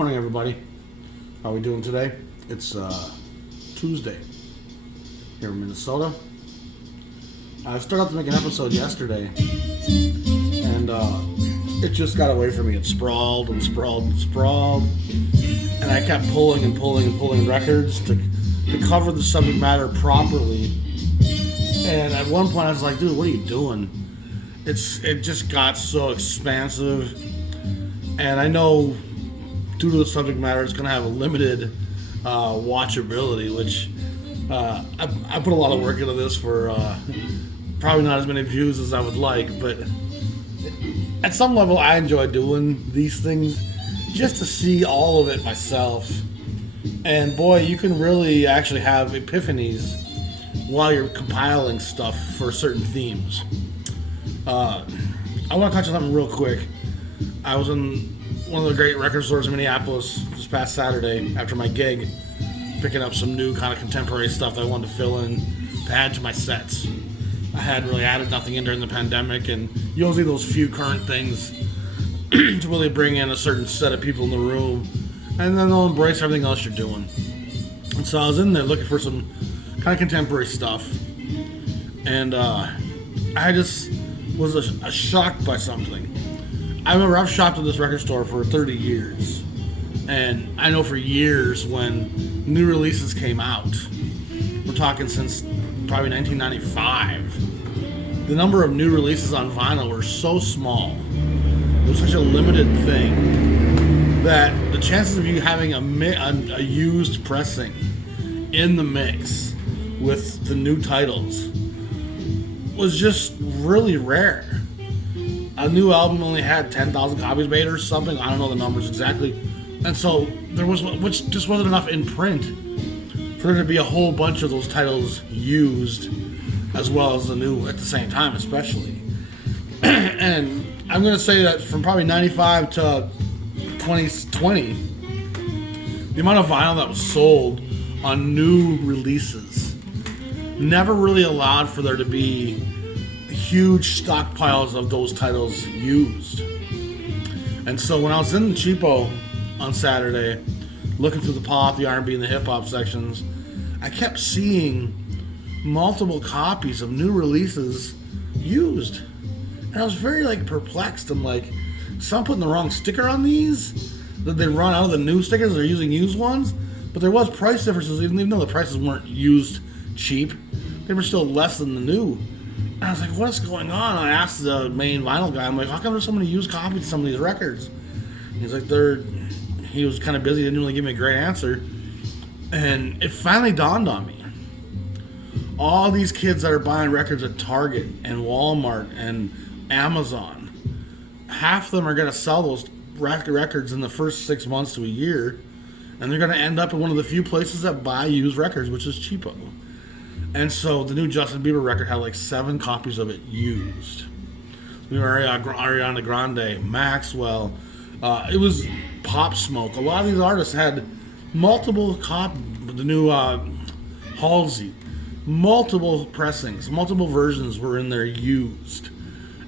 Morning, everybody. How are we doing today? It's Tuesday here in Minnesota. I started out to make an episode yesterday, and it just got away from me. It sprawled and sprawled and sprawled, and I kept pulling and pulling and pulling records to cover the subject matter properly. And at one point, I was like, "Dude, what are you doing?" It just got so expansive, and I know due to the subject matter, it's going to have a limited watchability, which I put a lot of work into this for probably not as many views as I would like, but at some level, I enjoy doing these things just to see all of it myself. And boy, you can really actually have epiphanies while you're compiling stuff for certain themes. I want to touch on something real quick. I was in one of the great record stores in Minneapolis this past Saturday after my gig, picking up some new kind of contemporary stuff that I wanted to fill in to add to my sets. I had really added nothing in during the pandemic, and you always need those few current things to really bring in a certain set of people in the room, and then they'll embrace everything else you're doing. And so I was in there looking for some kind of contemporary stuff, and I just was shocked by something. I remember I've shopped at this record store for 30 years, and I know for years when new releases came out, we're talking since probably 1995, the number of new releases on vinyl were so small, it was such a limited thing, that the chances of you having a used pressing in the mix with the new titles was just really rare. A new album only had 10,000 copies made or something. I don't know the numbers exactly. And so there was, which just wasn't enough in print for there to be a whole bunch of those titles used as well as the new at the same time, especially. And I'm going to say that from probably 95 to 2020, the amount of vinyl that was sold on new releases never really allowed for there to be huge stockpiles of those titles used. And so when I was in Cheapo on Saturday, looking through the pop, the R&B, and the hip-hop sections, I kept seeing multiple copies of new releases used. And I was very perplexed. I'm like, some putting the wrong sticker on these? Did they run out of the new stickers? They're using used ones? But there was price differences, even though the prices weren't used cheap. They were still less than the new. And I was like, what's going on? I asked the main vinyl guy, I'm like, how come there's so many used copies of some of these records? And he's like, he was kind of busy, didn't really give me a great answer. And it finally dawned on me. All these kids that are buying records at Target and Walmart and Amazon, half of them are going to sell those records in the first 6 months to a year, and they're going to end up in one of the few places that buy used records, which is Cheapo. And so the new Justin Bieber record had 7 copies of it used. The new Ariana Grande, Maxwell, it was Pop Smoke. A lot of these artists had multiple the new Halsey, multiple pressings, multiple versions were in there used.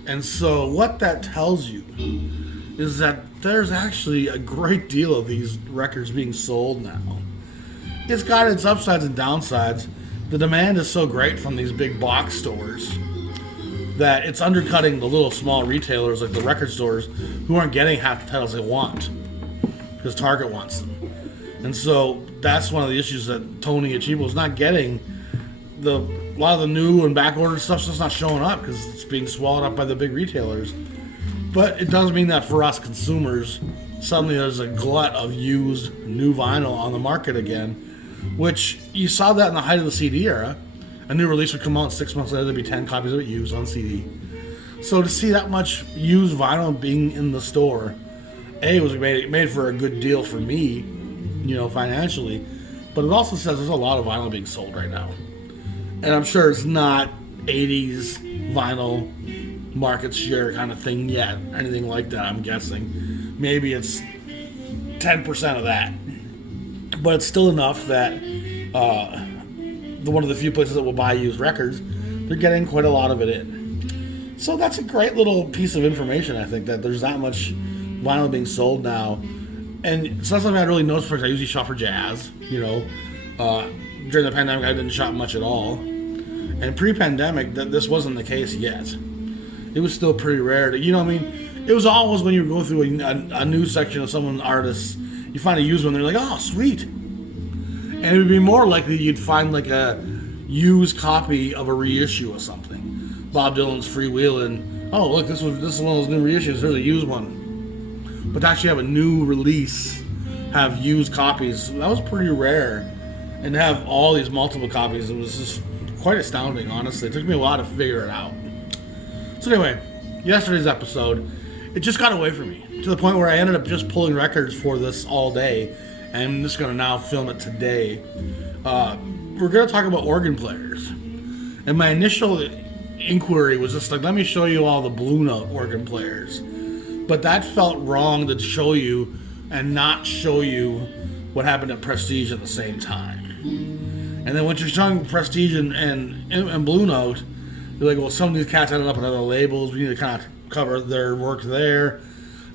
And so what that tells you is that there's actually a great deal of these records being sold now. It's got its upsides and downsides. The demand is so great from these big box stores that it's undercutting the little small retailers like the record stores who aren't getting half the titles they want because Target wants them. And so that's one of the issues that Tony at Cheapo is not getting. A lot of the new and back ordered stuff's just not showing up because it's being swallowed up by the big retailers. But it does mean that for us consumers, suddenly there's a glut of used new vinyl on the market again, which you saw that in the height of the CD era. A new release would come out, and 6 months later there'd be 10 copies of it used on CD. So to see that much used vinyl being in the store, it was made for a good deal for me, financially, but it also says there's a lot of vinyl being sold right now. And I'm sure it's not 80s vinyl market share kind of thing yet, anything like that, I'm guessing. Maybe it's 10% of that. But it's still enough that one of the few places that will buy used records, they're getting quite a lot of it in. So that's a great little piece of information, I think, that there's that much vinyl being sold now. And it's not something I really noticed first. I usually shot for jazz, during the pandemic, I didn't shot much at all. And pre-pandemic, this wasn't the case yet. It was still pretty rare to, it was always when you were going through a new section of someone's artists, you find a used one, they're like, oh, sweet. And it would be more likely you'd find like a used copy of a reissue of something. Bob Dylan's Freewheelin'. Oh, look, this is one of those new reissues. Here's a used one. But to actually have a new release, have used copies, that was pretty rare. And to have all these multiple copies, it was just quite astounding, honestly. It took me a while to figure it out. So anyway, yesterday's episode, it just got away from me to the point where I ended up just pulling records for this all day. And I'm just going to now film it today. We're going to talk about organ players. And my initial inquiry was just like, let me show you all the Blue Note organ players. But that felt wrong to show you and not show you what happened at Prestige at the same time. And then when you're showing Prestige and Blue Note, you're like, well, some of these cats ended up on other labels. We need to kind of cover their work there.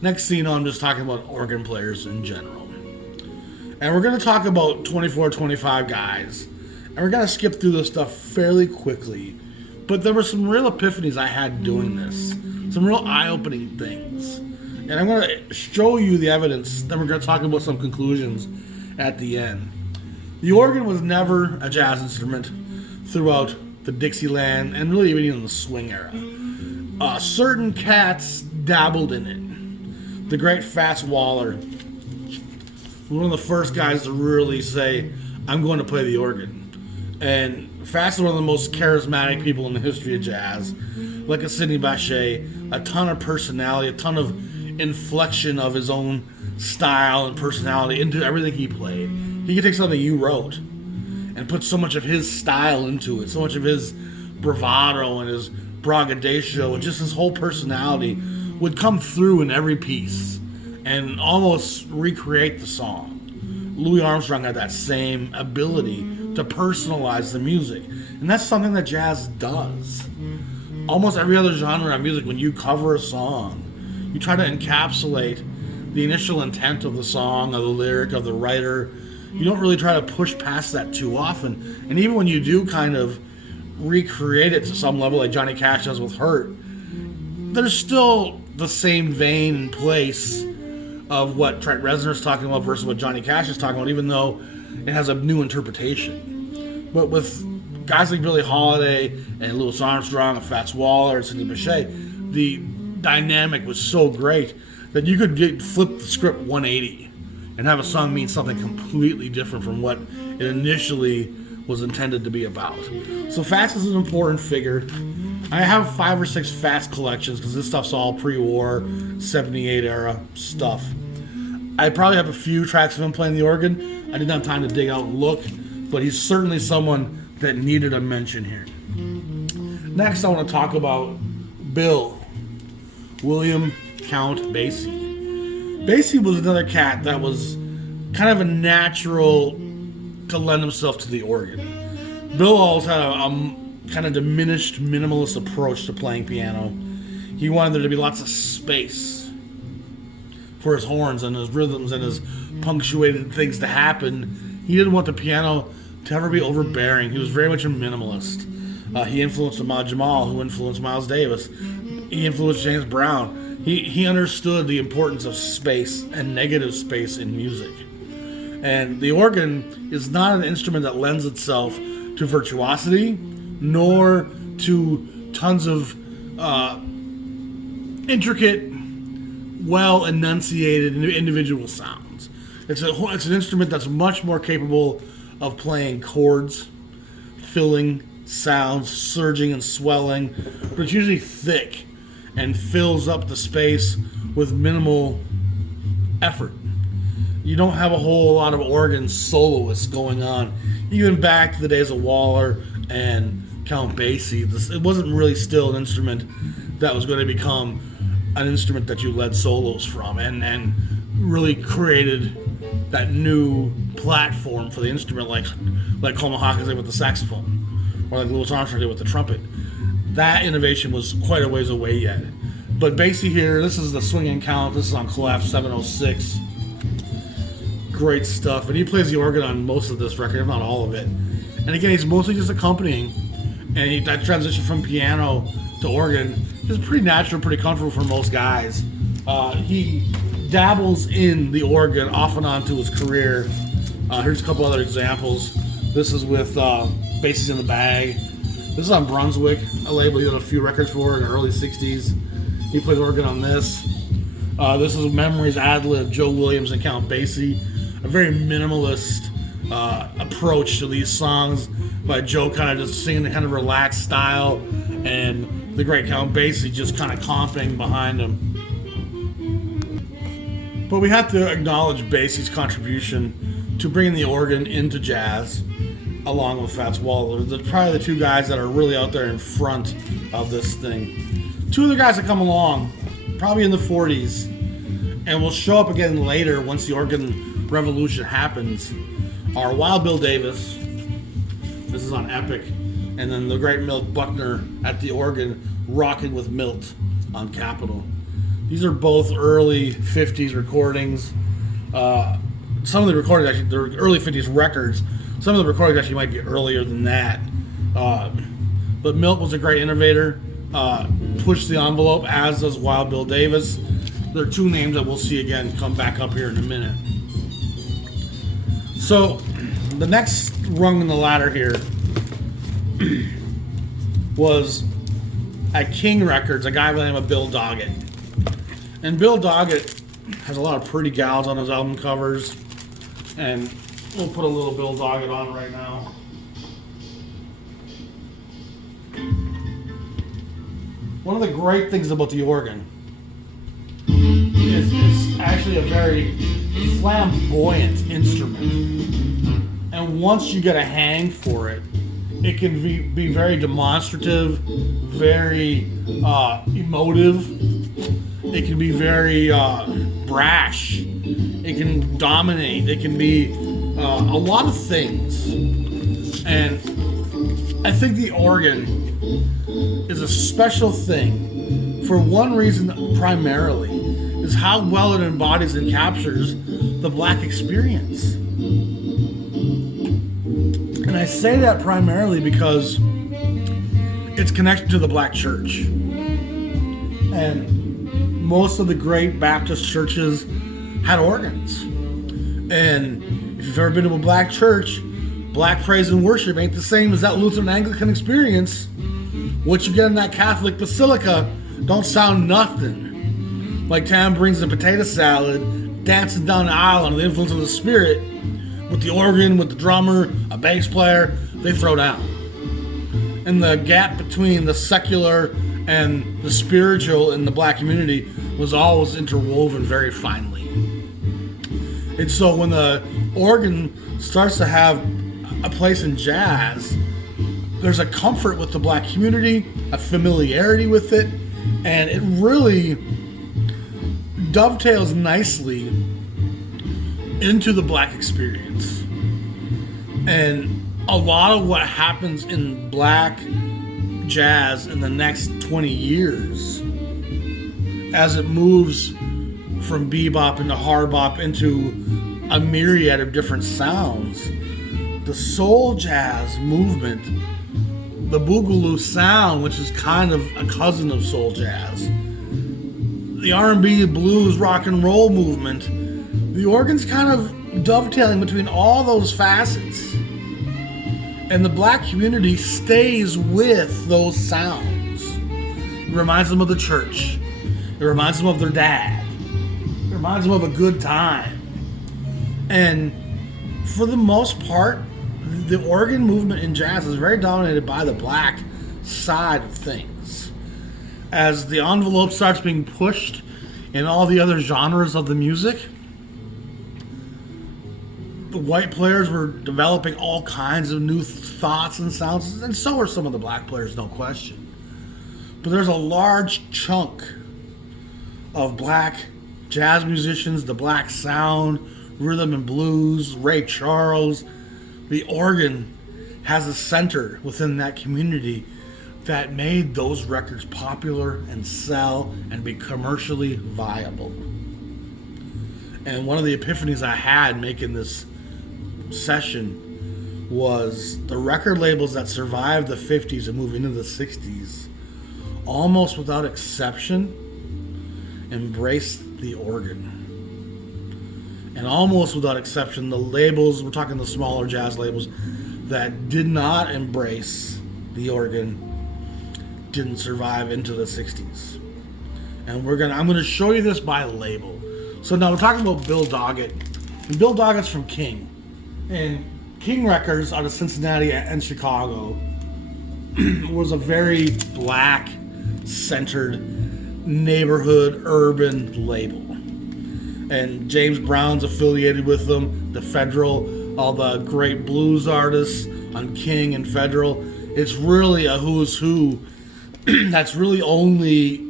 Next thing you know, I'm just talking about organ players in general. And we're going to talk about 24, 25 guys. And we're going to skip through this stuff fairly quickly. But there were some real epiphanies I had doing this. Some real eye-opening things. And I'm going to show you the evidence. Then we're going to talk about some conclusions at the end. The organ was never a jazz instrument throughout the Dixieland and really even in the swing era. Certain cats dabbled in it. The great Fats Waller, one of the first guys to really say, I'm going to play the organ. And Fats is one of the most charismatic people in the history of jazz. Like a Sidney Bechet, a ton of personality, a ton of inflection of his own style and personality into everything he played. He could take something you wrote and put so much of his style into it, so much of his bravado and his braggadocio and just his whole personality would come through in every piece and almost recreate the song. Louis Armstrong had that same ability to personalize the music, and that's something that jazz does. Almost every other genre of music, when you cover a song, you try to encapsulate the initial intent of the song, of the lyric, of the writer. You don't really try to push past that too often. And even when you do kind of recreate it to some level, like Johnny Cash does with Hurt, there's still the same vein and place of what Trent Reznor's talking about versus what Johnny Cash is talking about, even though it has a new interpretation. But with guys like Billie Holiday and Louis Armstrong and Fats Waller and Sidney Bechet, the dynamic was so great that you could flip the script 180 and have a song mean something completely different from what it initially was intended to be about. So Fats is an important figure. I have 5 or 6 Fats collections because this stuff's all pre-war, 78 era stuff. I probably have a few tracks of him playing the organ. I didn't have time to dig out and look, but he's certainly someone that needed a mention here. Next, I want to talk about Bill William Count Basie. Basie was another cat that was kind of a natural to lend himself to the organ. Bill always had a kind of diminished, minimalist approach to playing piano. He wanted there to be lots of space for his horns and his rhythms and his punctuated things to happen. He didn't want the piano to ever be overbearing. He was very much a minimalist. He influenced Ahmad Jamal, who influenced Miles Davis. He influenced James Brown. He understood the importance of space and negative space in music. And the organ is not an instrument that lends itself to virtuosity, nor to tons of intricate, well-enunciated individual sounds. It's an instrument that's much more capable of playing chords, filling sounds, surging and swelling, but it's usually thick and fills up the space with minimal effort. You don't have a whole lot of organ soloists going on. Even back to the days of Waller and Count Basie, it wasn't really still an instrument that was going to become an instrument that you led solos from and really created that new platform for the instrument like Coleman Hawkins did with the saxophone or like Louis Armstrong did with the trumpet. That innovation was quite a ways away yet. But Basie here, this is the swinging count. This is on Collapse 706. great stuff. And he plays the organ on most of this record, if not all of it. And again, he's mostly just accompanying. And that transition from piano to organ is pretty natural, pretty comfortable for most guys. He dabbles in the organ off and on to his career. Here's a couple other examples. This is with Basses in the Bag. This is on Brunswick, a label he did a few records for in the early 60s. He played organ on this. This is Memories ad-lib, Joe Williams and Count Basie. A very minimalist approach to these songs by Joe, kind of just singing in kind of relaxed style, and the great Count Basie just kind of comping behind him. But we have to acknowledge Basie's contribution to bringing the organ into jazz, along with Fats Waller. They're probably the two guys that are really out there in front of this thing. Two of the guys that come along, probably in the 40s, and will show up again later once the organ revolution happens, are Wild Bill Davis. This is on Epic. And then the great Milt Buckner at the organ, rocking with Milt on Capitol. These are both early 50s recordings. Some of the recordings, actually, they're early 50s records. Some of the recordings actually might be earlier than that. But Milt was a great innovator, pushed the envelope, as does Wild Bill Davis. There are two names that we'll see again come back up here in a minute. So, the next rung in the ladder here was at King Records, a guy by the name of Bill Doggett. And Bill Doggett has a lot of pretty gals on his album covers. And we'll put a little Bill Doggett on right now. One of the great things about the organ is it's actually a very flamboyant instrument. And once you get a hang for it, it can be very demonstrative, very emotive. It can be very brash. It can dominate. It can be a lot of things. And I think the organ is a special thing for one reason primarily, is how well it embodies and captures the black experience. And I say that primarily because it's connected to the black church. And most of the great Baptist churches had organs. And if you've ever been to a black church, black praise and worship ain't the same as that Lutheran Anglican experience. What you get in that Catholic basilica don't sound nothing like tambourines and potato salad dancing down the aisle under the influence of the Spirit with the organ, with the drummer, a bass player. They throw down. And the gap between the secular and the spiritual in the black community was always interwoven very finely. And so when the organ starts to have a place in jazz, there's a comfort with the black community, a familiarity with it, and it really dovetails nicely into the black experience. And a lot of what happens in black jazz in the next 20 years, as it moves from bebop into hard bop into a myriad of different sounds, the soul jazz movement, the boogaloo sound, which is kind of a cousin of soul jazz, the R&B, blues, rock and roll movement, the organ's kind of dovetailing between all those facets. And the black community stays with those sounds. It reminds them of the church. It reminds them of their dad. It reminds them of a good time. And for the most part, the organ movement in jazz is very dominated by the black side of things. As the envelope starts being pushed in all the other genres of the music, the white players were developing all kinds of new thoughts and sounds, and so are some of the black players, no question. But there's a large chunk of black jazz musicians, the black sound, rhythm and blues, Ray Charles. The organ has a center within that community that made those records popular and sell and be commercially viable. And one of the epiphanies I had making this session was the record labels that survived the 50s and moved into the 60s, almost without exception, embraced the organ. And almost without exception, the labels, we're talking the smaller jazz labels, that did not embrace the organ didn't survive into the 60s. And I'm gonna show you this by label. So now we're talking about Bill Doggett. And Bill Doggett's from King. And King Records out of Cincinnati and Chicago was a very black-centered neighborhood urban label. And James Brown's affiliated with them, the Federal, all the great blues artists on King and Federal. It's really a who's who that's really only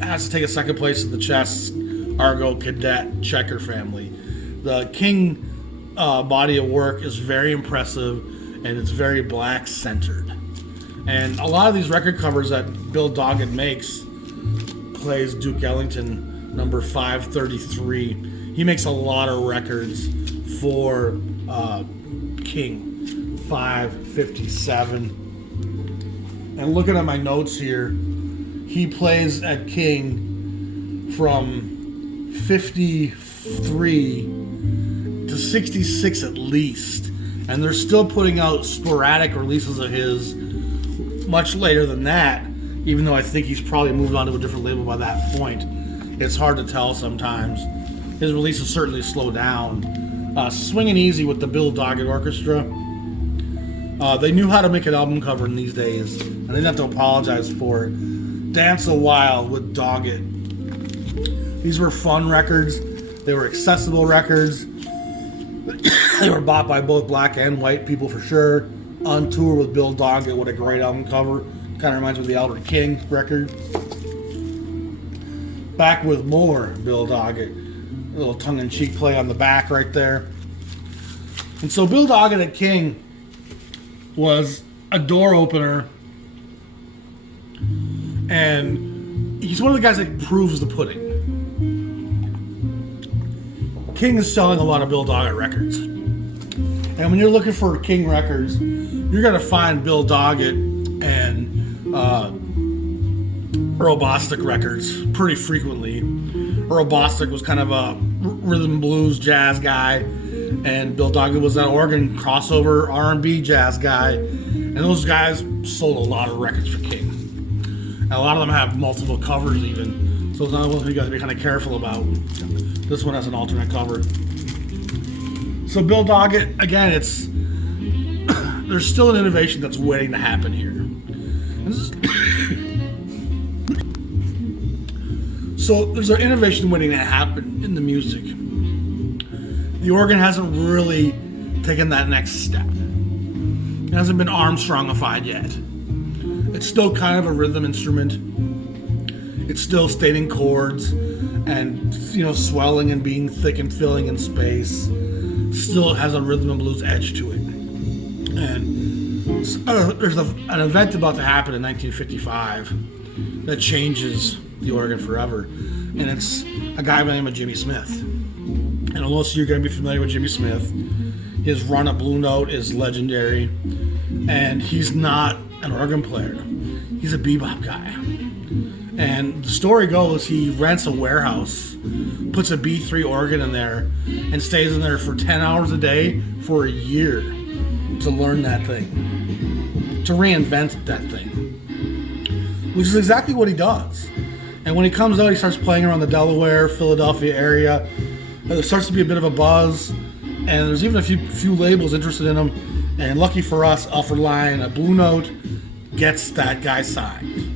has to take a second place in the Chess, Argo, Cadet, Checker family. The King body of work is very impressive, and it's very black-centered. And a lot of these record covers that Bill Doggett makes plays Duke Ellington, number 533. He makes a lot of records for King, 557. And looking at my notes here, he plays at King from 53 to 66 at least, and they're still putting out sporadic releases of his much later than that, even though I think he's probably moved on to a different label by that point. It's hard to tell sometimes. His releases certainly slow down. Swinging Easy with the Bill Doggett Orchestra. They knew how to make an album cover in these days, and they didn't have to apologize for it. Dance a While with Doggett. These were fun records. They were accessible records. They were bought by both black and white people for sure. On Tour with Bill Doggett, what a great album cover. Kind of reminds me of the Albert King record. Back with More, Bill Doggett. A little tongue-in-cheek play on the back right there. And so Bill Doggett at King was a door opener, and he's one of the guys that proves the pudding. King is selling a lot of Bill Doggett records. And when you're looking for King records, you're going to find Bill Doggett and Earl Bostic records pretty frequently. Earl Bostic was kind of a rhythm blues jazz guy, and Bill Doggett was that organ crossover R&B jazz guy. And those guys sold a lot of records for King. And a lot of them have multiple covers even. So it's another one you got to be kind of careful about. This one has an alternate cover. So Bill Doggett, again, there's still an innovation that's waiting to happen here. So there's an innovation waiting to happen in the music. The organ hasn't really taken that next step. It hasn't been Armstrongified yet. It's still kind of a rhythm instrument. It's still stating chords and, swelling and being thick and filling in space. Still has a rhythm and blues edge to it. And there's an event about to happen in 1955 that changes the organ forever. And it's a guy by the name of Jimmy Smith. And most of you are going to be familiar with Jimmy Smith. His run at Blue Note is legendary. And he's not an organ player. He's a bebop guy. And the story goes, he rents a warehouse, puts a B3 organ in there, and stays in there for 10 hours a day for a year to learn that thing, to reinvent that thing, which is exactly what he does. And when he comes out, he starts playing around the Delaware, Philadelphia area. There starts to be a bit of a buzz, and there's even a few labels interested in him. And lucky for us, Alfred Lion at Blue Note gets that guy signed.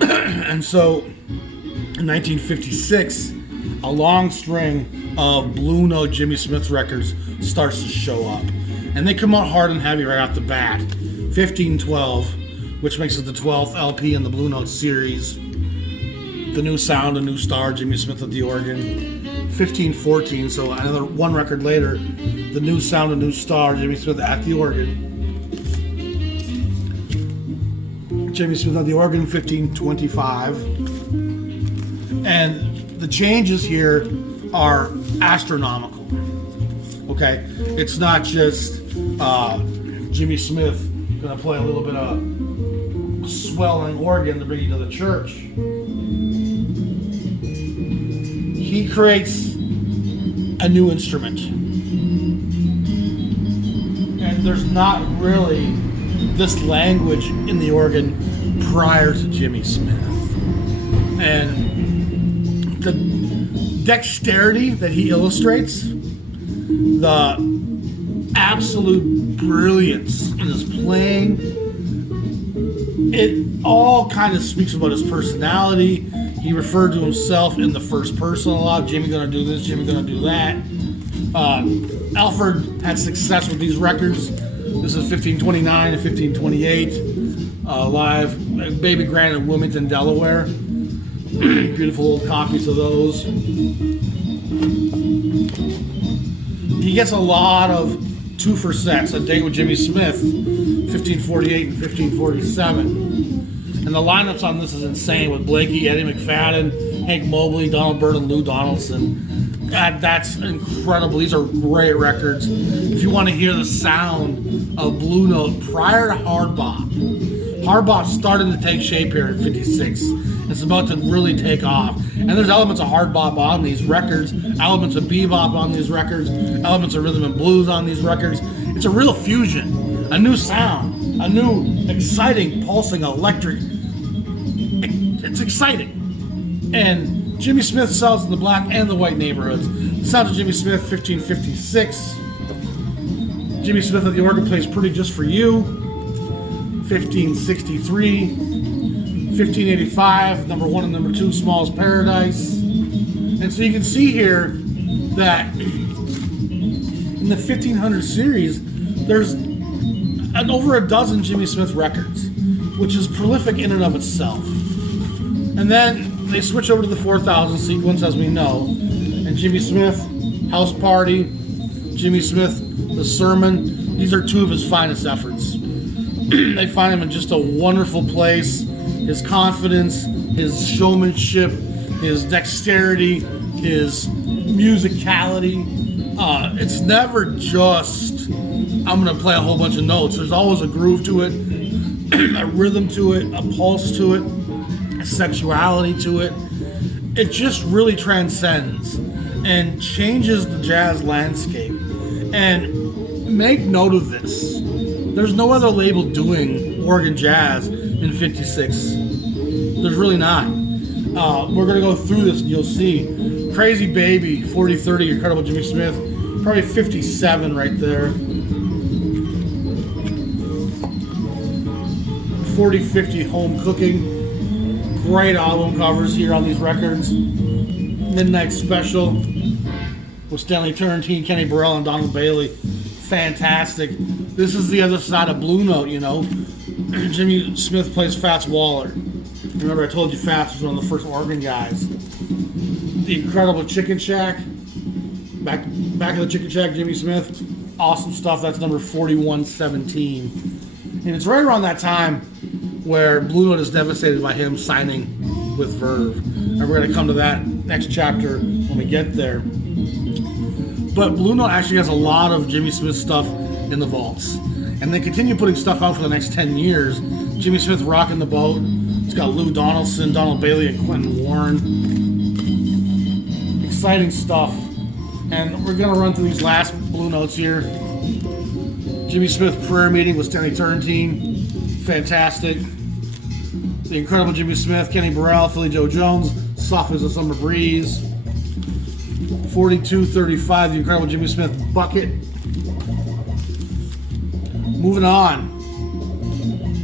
And so, in 1956, a long string of Blue Note Jimmy Smith records starts to show up. And they come out hard and heavy right off the bat. 1512, which makes it the 12th LP in the Blue Note series. The New Sound, A New Star, Jimmy Smith at the organ. 1514, so another one record later, The New Sound, A New Star, Jimmy Smith at the organ. Jimmy Smith on the organ, 1525. And the changes here are astronomical. Okay, it's not just Jimmy Smith gonna play a little bit of swelling organ to bring you to the church. He creates a new instrument, and there's not really this language in the organ prior to Jimmy Smith. And the dexterity that he illustrates, the absolute brilliance in his playing, it all kind of speaks about his personality. He referred to himself in the first person a lot. Jimmy gonna do this, Jimmy gonna do that. Alford had success with these records. This is 1529 and 1528, live, Baby Grand in Wilmington, Delaware. Beautiful old copies of those. He gets a lot of two-for sets, A Date with Jimmy Smith, 1548 and 1547. And the lineups on this is insane, with Blakey, Eddie McFadden, Hank Mobley, Donald Byrd, and Lou Donaldson. God, that's incredible. These are great records. If you want to hear the sound of Blue Note prior to Hard Bop, Hard Bop started to take shape here in 56. It's about to really take off. And there's elements of Hard Bop on these records, elements of bebop on these records, elements of rhythm and blues on these records. It's a real fusion, a new sound, a new exciting, pulsing, electric. It's exciting. And Jimmy Smith sells in the black and the white neighborhoods. The sound of Jimmy Smith, 1556. Jimmy Smith at the organ plays Pretty Just For You, 1563. 1585, number 1 and number 2, Small's Paradise. And so you can see here that in the 1500 series, there's over a dozen Jimmy Smith records, which is prolific in and of itself. And then they switch over to the 4000 sequence, as we know. And Jimmy Smith, House Party, Jimmy Smith, The Sermon. These are two of his finest efforts. They find him in just a wonderful place. His confidence, his showmanship, his dexterity, his musicality. It's never just, I'm going to play a whole bunch of notes. There's always a groove to it, a rhythm to it, a pulse to it, a sexuality to it. It just really transcends and changes the jazz landscape. And make note of this. There's no other label doing organ jazz in 56. There's really not. We're going to go through this and you'll see. Crazy Baby, 4030, Incredible Jimmy Smith, probably 57 right there. 4050, Home Cooking. Great album covers here on these records. Midnight Special with Stanley Turrentine, Kenny Burrell, and Donald Bailey. Fantastic. This is the other side of Blue Note, you know. Jimmy Smith plays Fats Waller. Remember I told you Fats was one of the first organ guys. The Incredible Chicken Shack. Back of the Chicken Shack, Jimmy Smith. Awesome stuff. That's number 4117. And it's right around that time where Blue Note is devastated by him signing with Verve. And we're going to come to that next chapter when we get there. But Blue Note actually has a lot of Jimmy Smith stuff in the vaults. And they continue putting stuff out for the next 10 years. Jimmy Smith rocking the boat. It's got Lou Donaldson, Donald Bailey, and Quentin Warren. Exciting stuff. And we're going to run through these last Blue Notes here. Jimmy Smith Prayer Meeting with Stanley Turrentine. Fantastic. The Incredible Jimmy Smith, Kenny Burrell, Philly Joe Jones, Soft as a Summer Breeze. 4235, The Incredible Jimmy Smith Bucket. Moving on.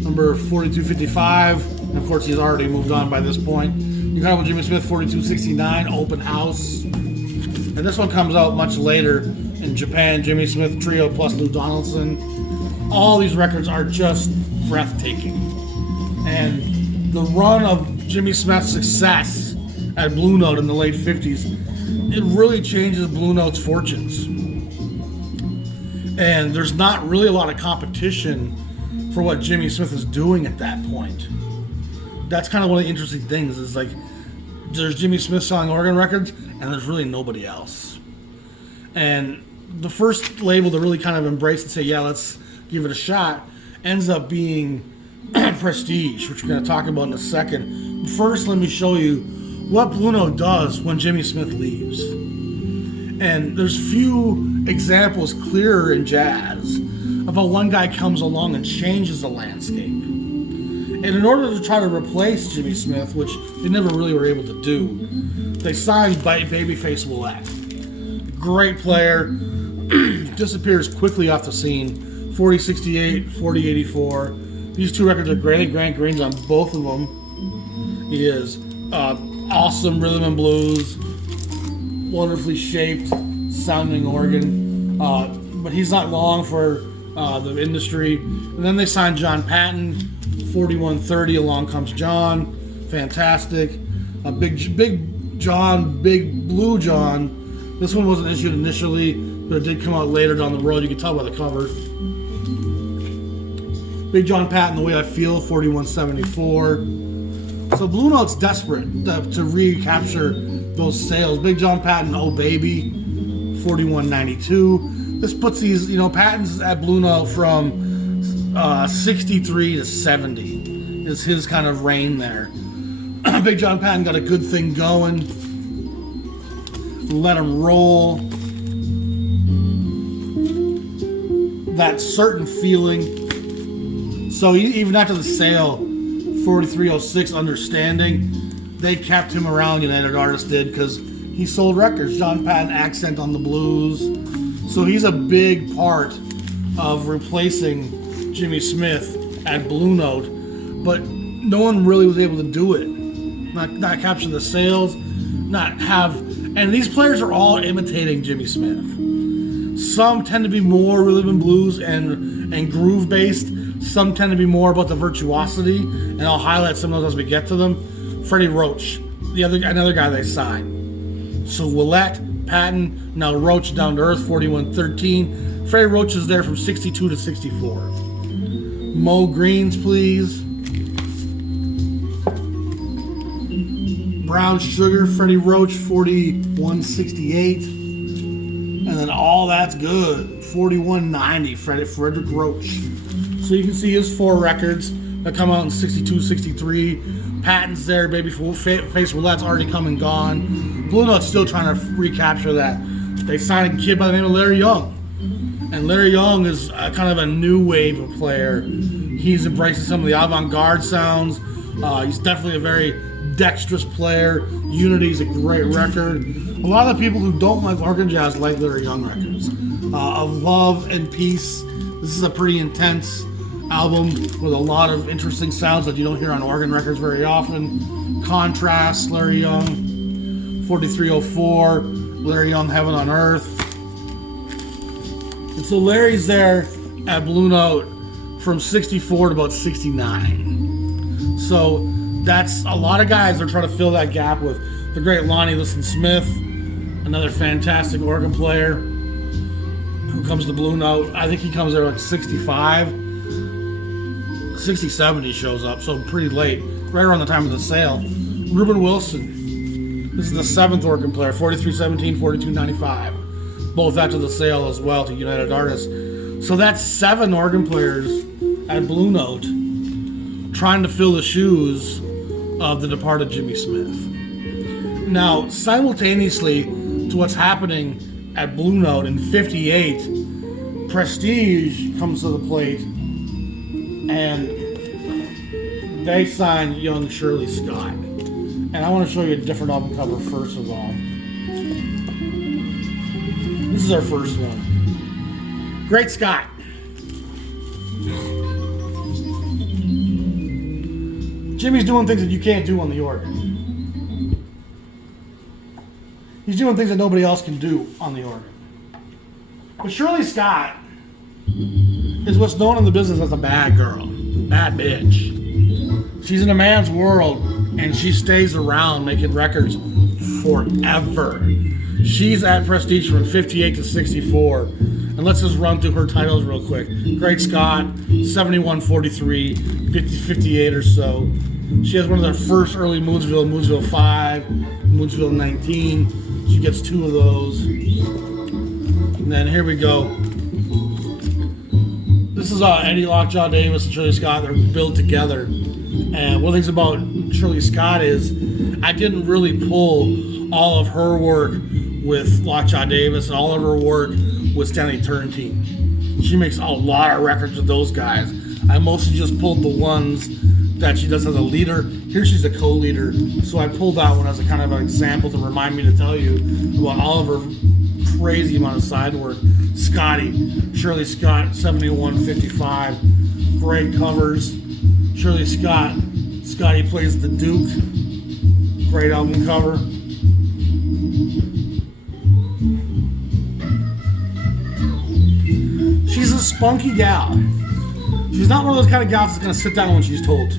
Number 4255. And of course, he's already moved on by this point. The Incredible Jimmy Smith, 4269, Open House. And this one comes out much later in Japan. Jimmy Smith Trio plus Lou Donaldson. All these records are just breathtaking. And the run of Jimmy Smith's success at Blue Note in the late 50s, it really changes Blue Note's fortunes. And there's not really a lot of competition for what Jimmy Smith is doing at that point. That's kind of one of the interesting things, is like there's Jimmy Smith selling organ records, and there's really nobody else. And the first label to really kind of embrace and say, yeah, let's give it a shot, ends up being Prestige, which we're going to talk about in a second. First, let me show you what Blue Note does when Jimmy Smith leaves. And there's few examples clearer in jazz of how one guy comes along and changes the landscape. And in order to try to replace Jimmy Smith, which they never really were able to do, they signed Babyface Willette. Great player, disappears quickly off the scene. 4068, 4084. These two records are great. Grant Green's on both of them. He is awesome rhythm and blues, wonderfully shaped, sounding organ. But he's not long for the industry. And then they signed John Patton, 4130. Along Comes John, fantastic. Big John, Big Blue John. This one wasn't issued initially, but it did come out later down the road. You can tell by the cover. Big John Patton, The Way I Feel, 4174. So Blue Note's desperate to recapture those sales. Big John Patton, Oh Baby, 4192. This puts these, Patton's at Blue Note from 63 to 70 is his kind of reign there. Big John Patton got a good thing going. Let him roll. That certain feeling. So even after the sale, 4306 Understanding, they kept him around, United Artists did, because he sold records. John Patton, Accent on the Blues. So he's a big part of replacing Jimmy Smith at Blue Note, but no one really was able to do it. Not capture the sales, and these players are all imitating Jimmy Smith. Some tend to be more rhythm and blues and groove based. Some tend to be more about the virtuosity, and I'll highlight some of those as we get to them. Freddie Roach, another guy they signed. So Willette, Patton, now Roach down to earth, 4113. Freddie Roach is there from 62 to 64. Mo Greens, please. Brown Sugar, Freddie Roach, 4168. And then All That's Good, 4190, Frederick Roach. So you can see his 4 records that come out in 62, 63. Patton's there, Babyface Willette's already come and gone. Blue Note's still trying to recapture that. They signed a kid by the name of Larry Young. And Larry Young is kind of a new wave of player. He's embracing some of the avant-garde sounds. He's definitely a very dexterous player. Unity's a great record. A lot of the people who don't like organ jazz like Larry Young records. Of Love and Peace. This is a pretty intense album with a lot of interesting sounds that you don't hear on organ records very often. Contrast, Larry Young. 4304, Larry Young, Heaven on Earth. And so Larry's there at Blue Note from 64 to about 69. So that's a lot of guys are trying to fill that gap with the great Lonnie Liston Smith, another fantastic organ player who comes to Blue Note. I think he comes there like 65. 67 he shows up, so pretty late, right around the time of the sale. Ruben Wilson, this is the 7th organ player, 4317, 4295. Both after the sale as well to United Artists. So that's 7 organ players at Blue Note trying to fill the shoes of the departed Jimmy Smith. Now, simultaneously to what's happening at Blue Note in 58, Prestige comes to the plate and they signed young Shirley Scott. And I want to show you a different album cover first of all. This is our first one. Great Scott. Jimmy's doing things that you can't do on the organ. He's doing things that nobody else can do on the organ. But Shirley Scott is what's known in the business as a bad girl, bad bitch. She's in a man's world and she stays around making records forever. She's at Prestige from 58 to 64. And let's just run through her titles real quick. Great Scott, 71, 43, 58 or so. She has one of their first early Moonsville 5, Moonsville 19. She gets 2 of those. And then here we go. This is Eddie Lockjaw Davis and Shirley Scott. They're built together. And one of the things about Shirley Scott is I didn't really pull all of her work with Lockjaw Davis and all of her work with Stanley Turrentine. She makes a lot of records with those guys. I mostly just pulled the ones that she does as a leader. Here she's a co-leader, so I pulled that one as a kind of an example to remind me to tell you about all of her crazy amount of side work. Scotty, Shirley Scott, 7155, great covers. Shirley Scott, Scotty Plays the Duke, great album cover. She's a spunky gal. She's not one of those kind of gals that's going to sit down when she's told to.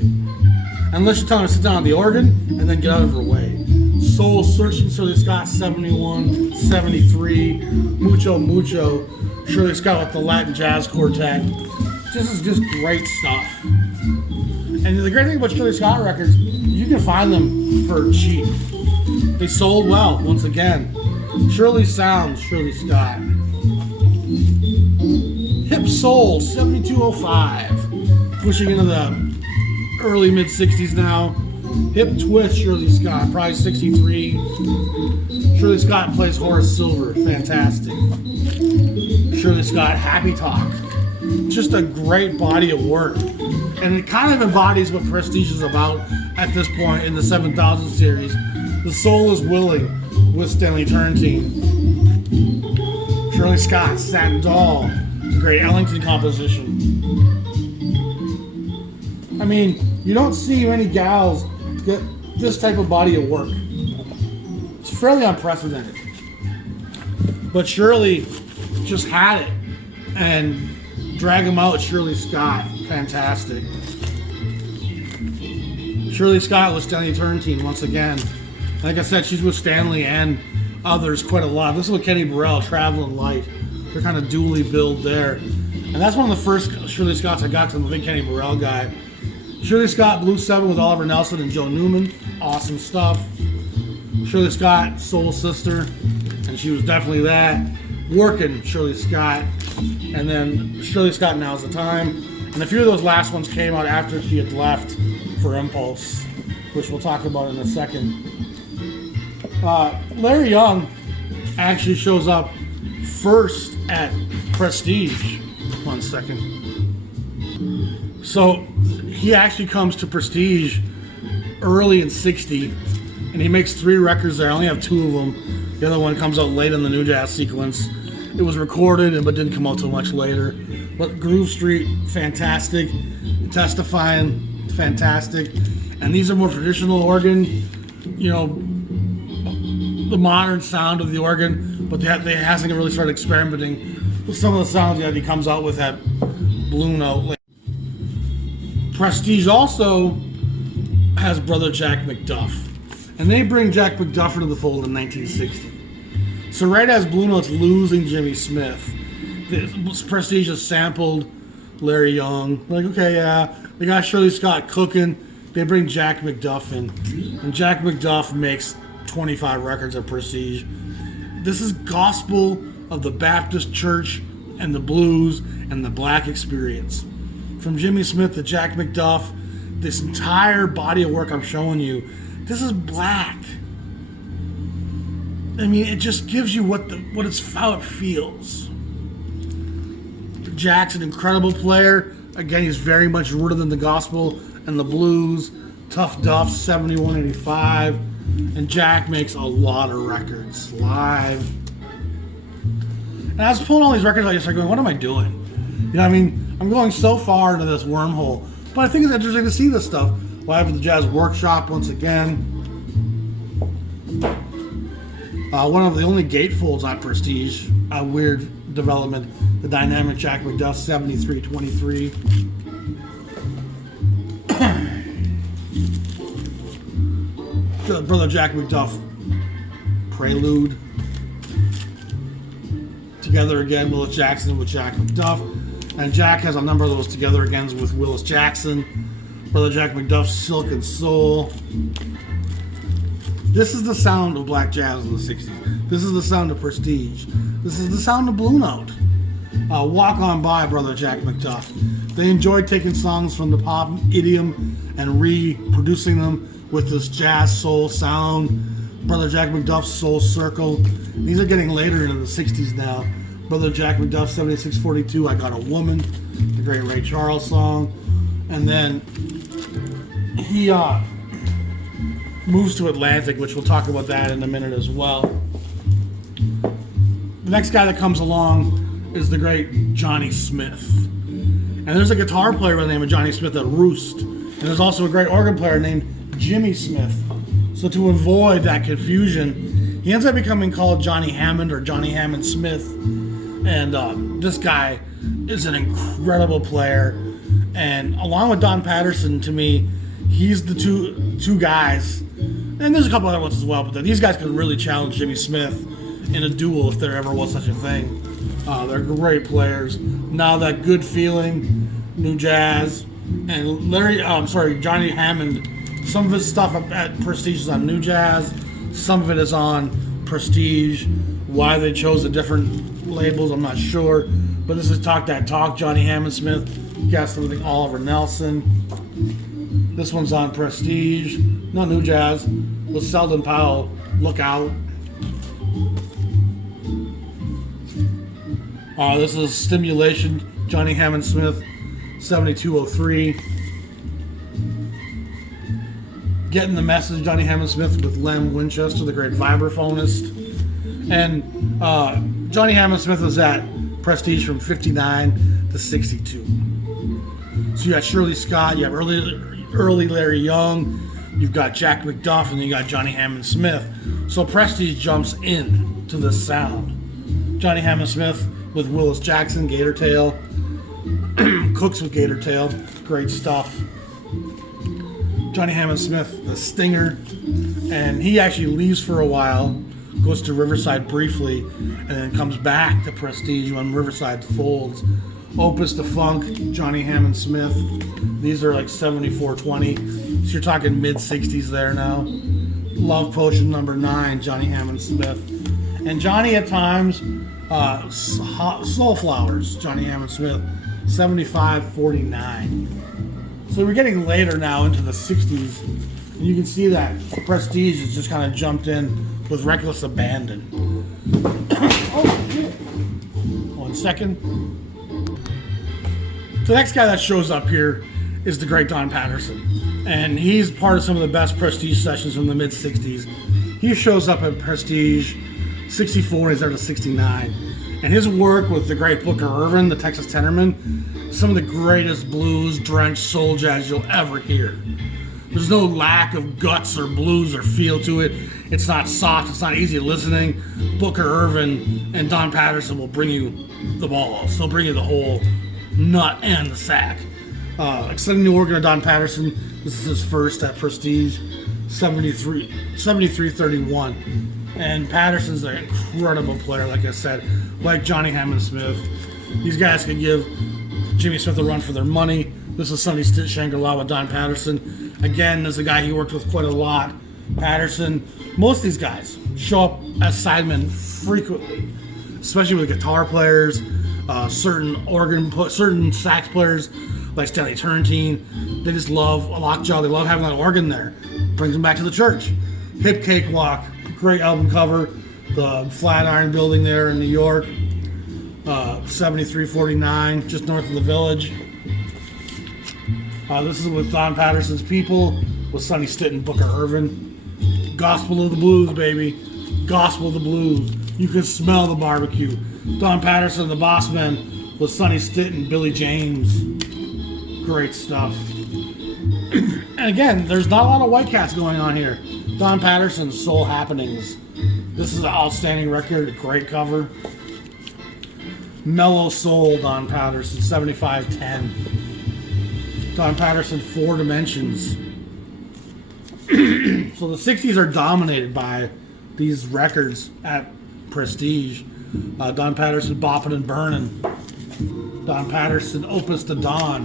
Unless you're telling her to sit down on the organ and then get out of her way. Soul Searching, Shirley Scott, 71, 73. Mucho Mucho, Shirley Scott with the Latin Jazz Quartet. This is just great stuff. And the great thing about Shirley Scott records, you can find them for cheap. They sold well, once again. Shirley Sounds, Shirley Scott. Hip Soul, 7205. Pushing into the early mid-60s now. Hip Twist, Shirley Scott, probably 63. Shirley Scott plays Horace Silver, fantastic. Shirley Scott, Happy Talk. Just a great body of work. And it kind of embodies what Prestige is about at this point in the 7000 series. The Soul is Willing with Stanley Turrentine. Shirley Scott, Satin Doll, a great Ellington composition. I mean, you don't see many gals get this type of body of work. It's fairly unprecedented. But Shirley just had it. And Drag 'Em Out, Shirley Scott, fantastic. Shirley Scott with Stanley Turrentine once again. Like I said, she's with Stanley and others quite a lot. This is with Kenny Burrell, Traveling Light. They're kind of dually billed there. And that's one of the first Shirley Scotts I got because I'm a big Kenny Burrell guy. Shirley Scott, Blue 7 with Oliver Nelson and Joe Newman. Awesome stuff. Shirley Scott, Soul Sister. And she was definitely that. Working, Shirley Scott. And then Shirley Scott, Now's the Time. And a few of those last ones came out after she had left for Impulse, which we'll talk about in a second. Larry Young actually shows up first at Prestige. 1 second. So he actually comes to Prestige early in '60, and he makes 3 records there. I only have 2 of them. The other one comes out late in the New Jazz sequence. It was recorded, but didn't come out till much later. But Groove Street, fantastic. Testifying, fantastic. And these are more traditional organ, you know, the modern sound of the organ, but they hasn't really started experimenting with some of the sounds that he comes out with at Blue Note. Prestige also has brother Jack McDuff, and they bring Jack McDuff into the fold in 1960. So right as Blue Note's losing Jimmy Smith, Prestige has sampled Larry Young. Like, okay, yeah, they got Shirley Scott cooking. They bring Jack McDuff in, and Jack McDuff makes 25 records at Prestige. This is gospel of the Baptist church and the blues and the black experience. From Jimmy Smith to Jack McDuff, this entire body of work I'm showing you, this is black. I mean, it just gives you how it feels. Jack's an incredible player. Again, he's very much rooted in the gospel and the blues. Tough Duff, 7185. And Jack makes a lot of records live. And I was pulling all these records out, I started going, what am I doing? You know what I mean? I'm going so far into this wormhole. But I think it's interesting to see this stuff. Live at the Jazz Workshop once again. One of the only gatefolds on Prestige, a weird development, the dynamic Jack McDuff 7323. Brother Jack McDuff Prelude. Together Again, Willis Jackson with Jack McDuff. And Jack has a number of those Together Agains with Willis Jackson. Brother Jack McDuff's Silk and Soul. This is the sound of black jazz in the 60s. This is the sound of Prestige. This is the sound of Blue Note. Walk On By, Brother Jack McDuff. They enjoyed taking songs from the pop idiom and reproducing them with this jazz soul sound. Brother Jack McDuff's Soul Circle. These are getting later into the 60s now. Brother Jack McDuff, 7642, I Got a Woman, the great Ray Charles song. And then he moves to Atlantic, which we'll talk about that in a minute as well. The next guy that comes along is the great Johnny Smith. And there's a guitar player by the name of Johnny Smith at Roost. And there's also a great organ player named Jimmy Smith. So to avoid that confusion, he ends up becoming called Johnny Hammond or Johnny Hammond Smith. And this guy is an incredible player. And along with Don Patterson, to me, he's the two guys. And there's a couple other ones as well, but these guys can really challenge Jimmy Smith in a duel if there ever was such a thing. They're great players. Now That Good Feeling, New Jazz, and Johnny Hammond. Some of his stuff at Prestige is on New Jazz. Some of it is on Prestige. Why they chose the different labels, I'm not sure. But this is Talk That Talk, Johnny Hammond Smith. Got something Oliver Nelson. This one's on Prestige. No, New Jazz. With Selden Powell, Look Out. This is Stimulation, Johnny Hammond Smith, 7203. Getting the Message, Johnny Hammond Smith with Lem Winchester, the great vibraphonist. And Johnny Hammond Smith was at Prestige from 59 to 62. So you got Shirley Scott, you have early Larry Young, you've got Jack McDuff, and then you got Johnny Hammond Smith. So Prestige jumps in to this sound. Johnny Hammond Smith with Willis Jackson, Gator Tail. Cooks with Gator Tail, great stuff. Johnny Hammond Smith, the Stinger, and he actually leaves for a while, goes to Riverside briefly, and then comes back to Prestige when Riverside folds. Opus to Funk, Johnny Hammond Smith. These are like 7420, so you're talking mid-60s there now. Love Potion number 9, Johnny Hammond Smith. And Johnny at times, Soul Flowers, Johnny Hammond Smith, 7549. So we're getting later now into the 60s, and you can see that Prestige has just kind of jumped in with Reckless Abandon. One second. The next guy that shows up here is the great Don Patterson, and he's part of some of the best Prestige sessions from the mid-60s. He shows up at Prestige 64, he's there to 69, and his work with the great Booker Ervin, the Texas Tenorman, some of the greatest blues-drenched soul jazz you'll ever hear. There's no lack of guts or blues or feel to it. It's not soft, it's not easy listening. Booker Ervin and Don Patterson will bring you the balls. They'll bring you the whole nut and the sack. Extending the organ of Don Patterson, this is his first at Prestige, 7331. And Patterson's an incredible player, like I said, like Johnny Hammond Smith. These guys can give Jimmy Smith a run for their money. This is Sonny Stitt Shangri-La with Don Patterson. Again, there's a guy he worked with quite a lot. Patterson, most of these guys show up as sidemen frequently, especially with guitar players, certain sax players like Stanley Turrentine. They just love a lockjaw. They love having that organ there. Brings them back to the church. Hip Cakewalk, great album cover. The Flatiron Building there in New York. 7349, just north of the Village. This is with Don Patterson's People, with Sonny Stitt and Booker Ervin. Gospel of the Blues, baby. Gospel of the Blues. You can smell the barbecue. Don Patterson, the Boss Men, with Sonny Stitt and Billy James. Great stuff. And again, there's not a lot of white cats going on here. Don Patterson's Soul Happenings. This is an outstanding record, a great cover. Mellow Soul, Don Patterson, 7510. Don Patterson, Four Dimensions. So the 60s are dominated by these records at Prestige. Don Patterson, Boppin' and Burnin'. Don Patterson, Opus to Dawn.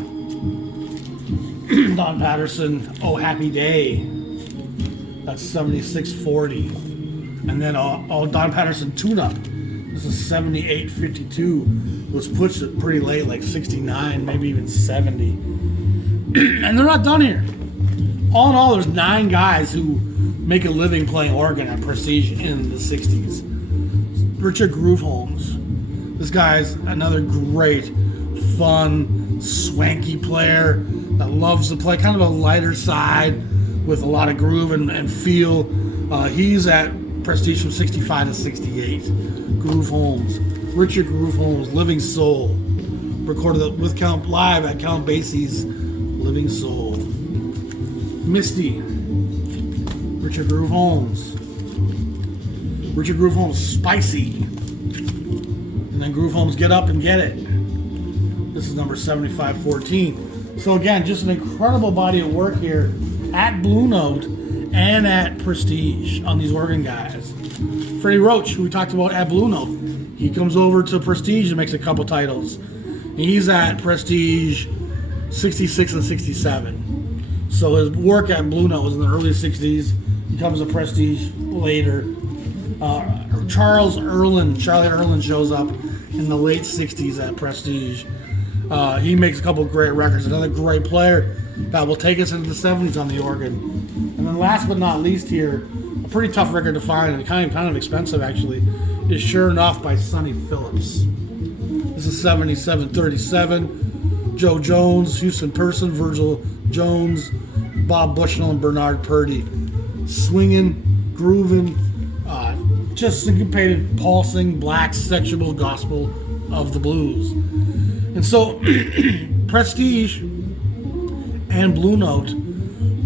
Don Patterson, Oh Happy Day. That's 7640. And then Don Patterson tune-up. This is 7852. It was pushed it pretty late, like 69, maybe even 70. And they're not done here. All in all, there's 9 guys who make a living playing organ at Prestige in the 60s. Richard Groove Holmes. This guy's another great, fun, swanky player that loves to play kind of a lighter side with a lot of groove and feel. He's at Prestige from 65 to 68. Groove Holmes. Richard Groove Holmes, Living Soul. Recorded with live at Count Basie's Living Soul. Misty. Richard Groove Holmes. Richard Groove Holmes, Spicy. And then Groove Holmes, Get Up and Get It. This is number 7514. So again, just an incredible body of work here at Blue Note and at Prestige on these organ guys. Freddie Roach, who we talked about at Blue Note, he comes over to Prestige and makes a couple titles. He's at Prestige 66 and 67. So his work at Blue Note was in the early 60s. He comes to Prestige later. Charlie Erlin shows up in the late 60s at Prestige. He makes a couple great records. Another great player that will take us into the 70s on the organ. And then last but not least here, a pretty tough record to find and kind of expensive actually, is Sure Enough by Sonny Phillips. This is 7737. Joe Jones, Houston Person, Virgil Jones, Bob Bushnell, and Bernard Purdy. Swinging, grooving, just syncopated, pulsing, black, sexual gospel of the blues. And so, Prestige and Blue Note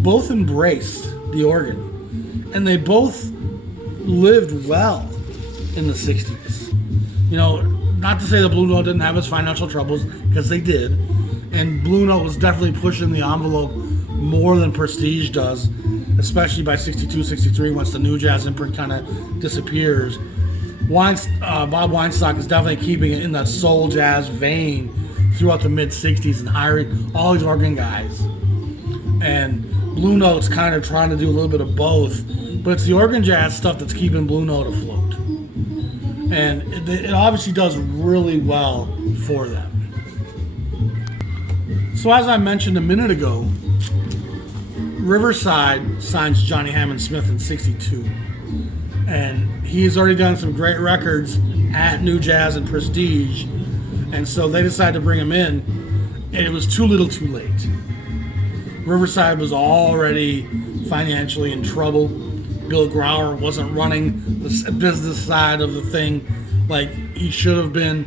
both embraced the organ, and they both lived well in the 60s. You know, not to say that Blue Note didn't have its financial troubles, because they did, and Blue Note was definitely pushing the envelope more than Prestige does, especially by 62, 63, once the New Jazz imprint kind of disappears. Bob Weinstock is definitely keeping it in that soul jazz vein throughout the mid-60s and hiring all these organ guys. And Blue Note's kind of trying to do a little bit of both, but it's the organ jazz stuff that's keeping Blue Note afloat. And it obviously does really well for them. So as I mentioned a minute ago, Riverside signs Johnny Hammond Smith in 62. And he's already done some great records at New Jazz and Prestige. And so they decided to bring him in, and it was too little too late. Riverside was already financially in trouble. Bill Grauer wasn't running the business side of the thing like he should have been.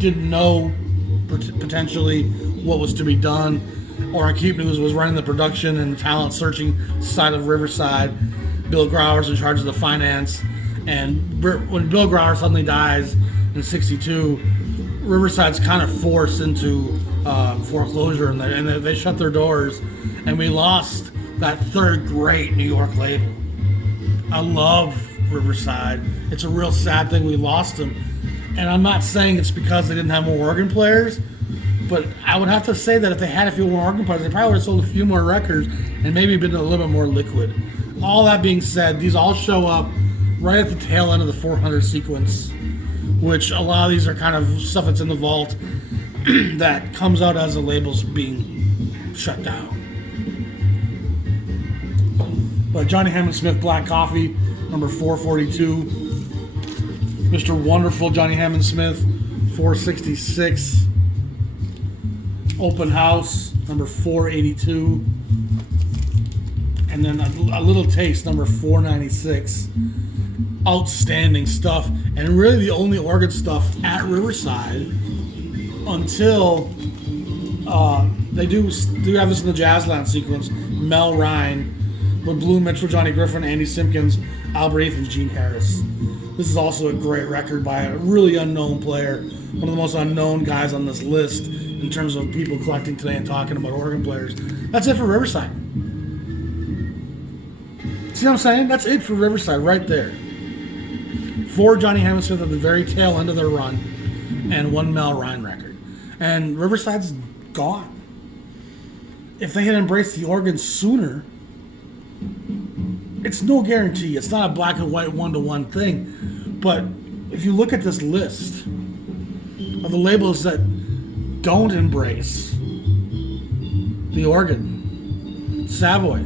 Didn't know potentially what was to be done. Orrin Keepnews was running the production and talent searching side of Riverside. Bill Grauer's in charge of the finance. And when Bill Grauer suddenly dies in 62, Riverside's kind of forced into foreclosure, and they shut their doors, and we lost that third great New York label. I love Riverside. It's a real sad thing we lost them, and I'm not saying it's because they didn't have more organ players, but I would have to say that if they had a few more organ players, they probably would have sold a few more records and maybe been a little bit more liquid. All that being said, these all show up right at the tail end of the 400 sequence, which a lot of these are kind of stuff that's in the vault that comes out as the label's being shut down. But Johnny Hammond Smith, Black Coffee, number 442. Mr. Wonderful Johnny Hammond Smith, 466. Open House, number 482. And then a Little Taste, number 496. Outstanding stuff, and really the only organ stuff at Riverside until they do have this in the Jazzland sequence. Mel Ryan with Blue Mitchell, Johnny Griffin, Andy Simpkins, Albert Heath, and Gene Harris. This is also a great record by a really unknown player, one of the most unknown guys on this list in terms of people collecting today and talking about organ players. That's it for Riverside. See what I'm saying? That's it for Riverside right there. 4 Johnny Hammond Smith at the very tail end of their run, and 1 Mel Ryan record. And Riverside's gone. if they had embraced the organ sooner, it's no guarantee. It's not a black and white one-to-one thing. But if you look at this list of the labels that don't embrace the organ, Savoy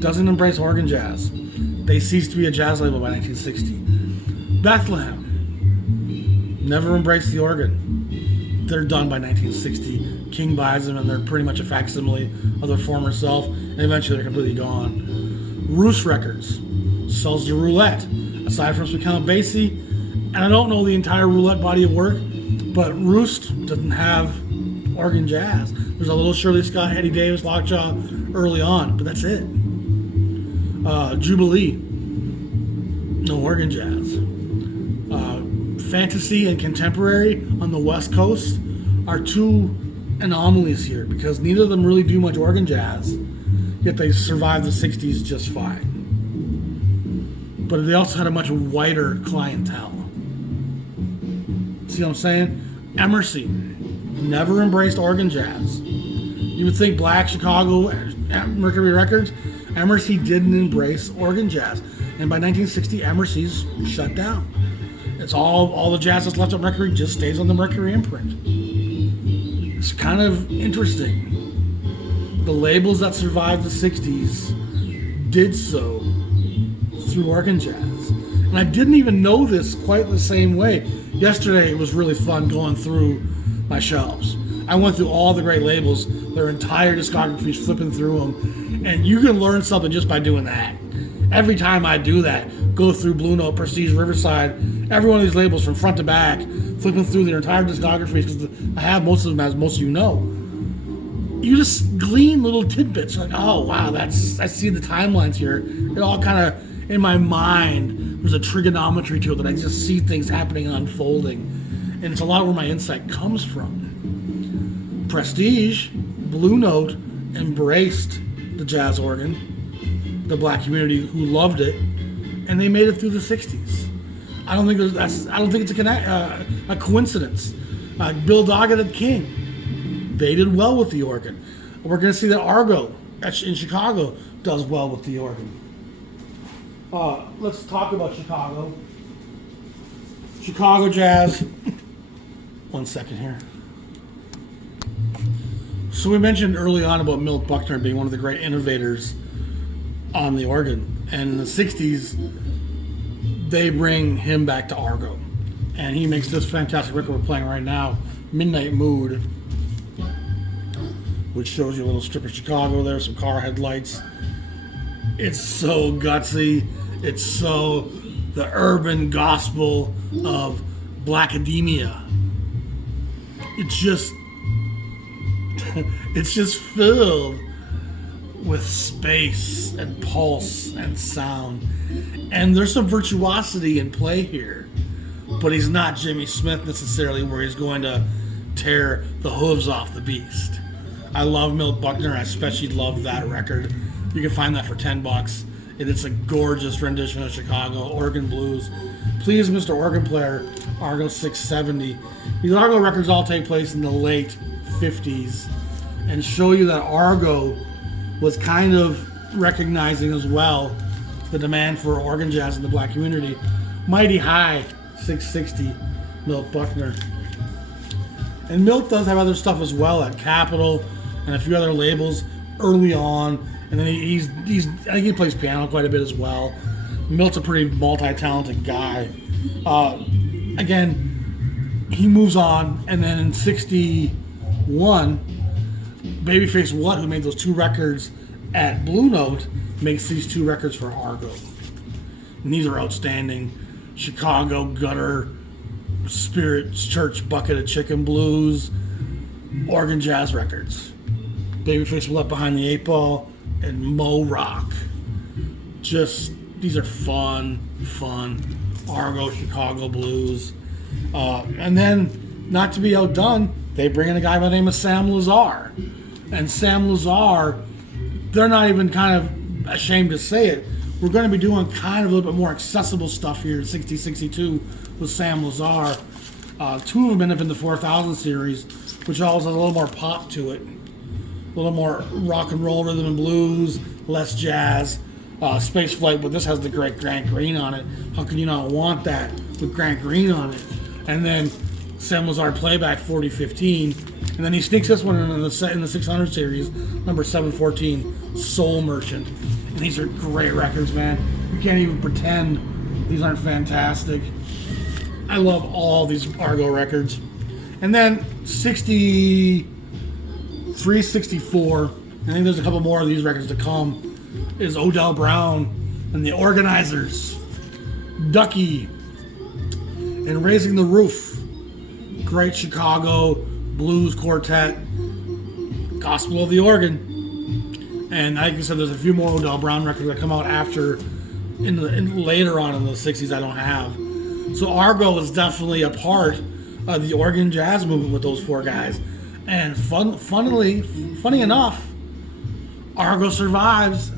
doesn't embrace organ jazz. They ceased to be a jazz label by 1960. Bethlehem never embraced the organ. They're done by 1960. King buys them and they're pretty much a facsimile of their former self, and eventually they're completely gone. Roost Records sells the Roulette, aside from some Count Basie, and I don't know the entire Roulette body of work, but Roost doesn't have organ jazz. There's a little Shirley Scott, Eddie Davis, Lockjaw early on, but that's it. Jubilee, no organ jazz. Fantasy and Contemporary on the West Coast are two anomalies here because neither of them really do much organ jazz, yet they survived the 60s just fine. But they also had a much wider clientele. See what I'm saying? Emercy never embraced organ jazz. You would think Black Chicago, Mercury Records, Emercy didn't embrace organ jazz. And by 1960, Emercy's shut down. It's all the jazz that's left on Mercury just stays on the Mercury imprint. It's kind of interesting. The labels that survived the 60s did so through organ jazz. And I didn't even know this quite the same way. Yesterday, it was really fun going through my shelves. I went through all the great labels, their entire discographies, flipping through them. And you can learn something just by doing that. Every time I do that, go through Blue Note, Prestige, Riverside, every one of these labels from front to back, flipping through their entire discographies, because I have most of them, as most of you know. You just glean little tidbits, like, oh wow, I see the timelines here. It all kind of, in my mind, there's a trigonometry to it that I just see things happening and unfolding. And it's a lot where my insight comes from. Prestige, Blue Note, embraced the jazz organ, the black community who loved it, and they made it through the 60s. I don't think it's a coincidence. Bill Doggett at King, they did well with the organ. We're going to see that Argo in Chicago does well with the organ. Let's talk about Chicago. Chicago jazz. One second here. So we mentioned early on about Milt Buckner being one of the great innovators on the organ. And in the 60s, they bring him back to Argo. And he makes this fantastic record we're playing right now, Midnight Mood, which shows you a little strip of Chicago there, some car headlights. It's so gutsy. It's so the urban gospel of Blackademia. It's just filled with space and pulse and sound. And there's some virtuosity in play here. But he's not Jimmy Smith necessarily, where he's going to tear the hooves off the beast. I love Milt Buckner. I especially love that record. You can find that for $10. And it's a gorgeous rendition of Chicago organ blues. Please, Mr. Organ Player, Argo 670. These Argo records all take place in the late 50s and show you that Argo was kind of recognizing as well the demand for organ jazz in the black community. Mighty High, 660, Milt Buckner. And Milt does have other stuff as well at Capitol and a few other labels early on. And then I think he plays piano quite a bit as well. Milt's a pretty multi-talented guy. Again, he moves on, and then in 61, Babyface What, who made those two records at Blue Note, makes these two records for Argo. And these are outstanding. Chicago Gutter, Spirit Church Bucket of Chicken Blues, organ jazz records. Babyface What, Behind the Eight Ball, and Mo Rock. These are fun Argo Chicago blues. And then, not to be outdone, they bring in a guy by the name of Sam Lazar. And Sam Lazar, they're not even kind of ashamed to say it. We're going to be doing kind of a little bit more accessible stuff here in 6062 with Sam Lazar. Two of them end up in the 4000 series, which always has a little more pop to it. a little more rock and roll, rhythm and blues, less jazz. Space Flight, but this has the great Grant Green on it. How can you not want that with Grant Green on it? And then Sam Lazar Playback 4015, and then he sneaks this one in the 600 series, number 714, Soul Merchant. And these are great records, man. You can't even pretend these aren't fantastic. I love all these Argo records. And then 63, 64, I think there's a couple more of these records to come, is Odell Brown and the Organizers, Ducky, and Raising the Roof. Great Chicago blues quartet, Gospel of the Organ. And like I said, there's a few more Odell Brown records that come out after, later on in the 60s I don't have. So Argo is definitely a part of the organ jazz movement with those four guys. And funny enough, Argo survives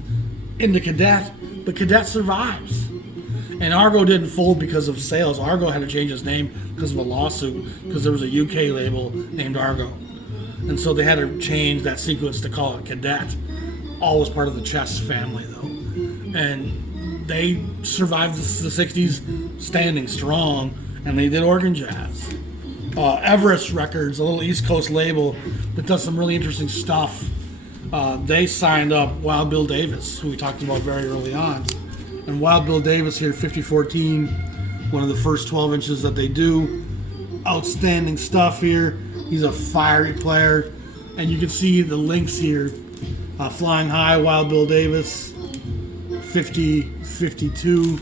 into Cadet, but Cadet survives. And Argo didn't fold because of sales. Argo had to change its name because of a lawsuit, because there was a UK label named Argo. And so they had to change that sequence to call it Cadet. All was part of the Chess family, though. And they survived the 60s standing strong, and they did organ jazz. Everest Records, a little East Coast label that does some really interesting stuff. They signed up Wild Bill Davis, who we talked about very early on. And Wild Bill Davis here, 5014, one of the first 12 inches that they do. Outstanding stuff here. He's a fiery player. And you can see the links here. Flying High, Wild Bill Davis, 50, 52.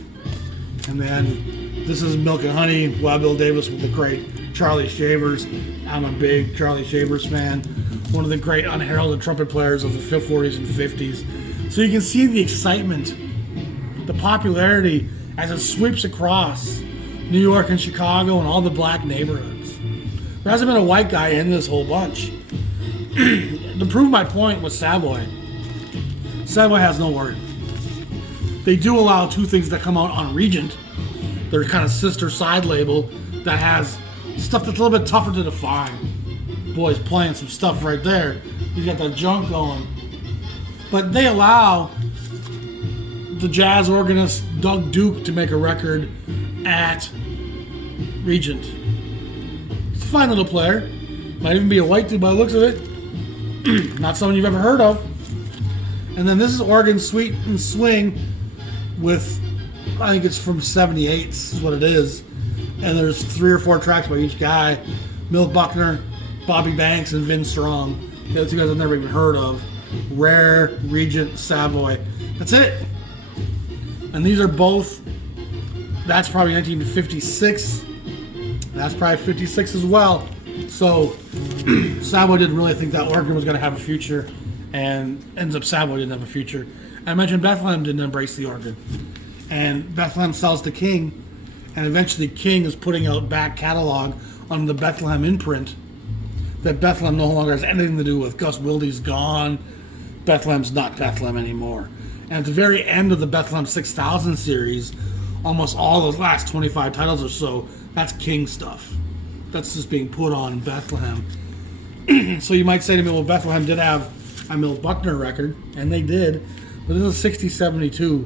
And then this is Milk and Honey, Wild Bill Davis with the great Charlie Shavers. I'm a big Charlie Shavers fan. One of the great unheralded trumpet players of the 40s and 50s. So you can see the excitement, the popularity as it sweeps across New York and Chicago and all the black neighborhoods. There hasn't been a white guy in this whole bunch. To prove my point with Savoy, Savoy has no organ. They do allow two things that come out on Regent, their kind of sister side label, that has stuff that's a little bit tougher to define. Boy's playing some stuff right there. He's got that junk going. But they allow the jazz organist Doug Duke to make a record at Regent. He's a fine little player. Might even be a white dude by the looks of it. Not someone you've ever heard of. And then this is Organ Suite and Swing with, I think it's from 78 is what it is. And there's 3 or 4 tracks by each guy. Milt Buckner, Bobby Banks, and Vin Strong. The other two guys I've never even heard of. Rare, Regent, Savoy. That's it. And these are both, that's probably 1956. That's probably 56 as well. So Savoy didn't really think that organ was going to have a future, and ends up Savoy didn't have a future. I mentioned Bethlehem didn't embrace the organ. And Bethlehem sells to King, and eventually King is putting out back catalog on the Bethlehem imprint that Bethlehem no longer has anything to do with. Gus Wilde's gone. Bethlehem's not Bethlehem anymore. And at the very end of the Bethlehem 6000 series, almost all those last 25 titles or so, that's King stuff. That's just being put on Bethlehem. So you might say to me, well, Bethlehem did have a Milt Buckner record, and they did, but this is 60-72.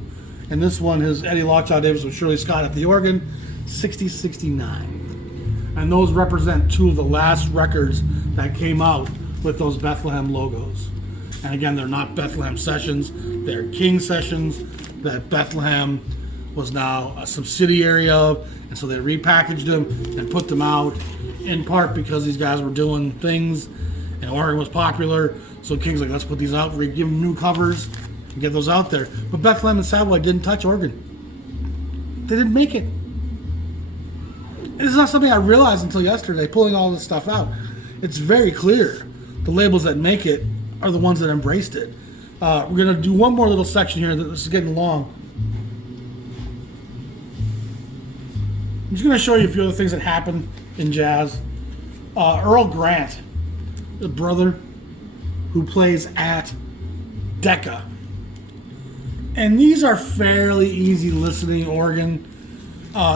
And this one is Eddie Lochaw Davis with Shirley Scott at the organ, 60-69. And those represent two of the last records that came out with those Bethlehem logos. And again, they're not Bethlehem sessions, they're King sessions that Bethlehem was now a subsidiary of, and so they repackaged them and put them out, in part because these guys were doing things and organ was popular. So King's like, let's put these out, give them new covers and get those out there. But Bethlehem and Savoy didn't touch organ. They didn't make it. This is not something I realized until yesterday, pulling all this stuff out. It's very clear the labels that make it are the ones that embraced it. We're going to do one more little section here. This is getting long. I'm just going to show you a few other things that happened in jazz. Earl Grant, the brother who plays at Decca. And these are fairly easy listening organ.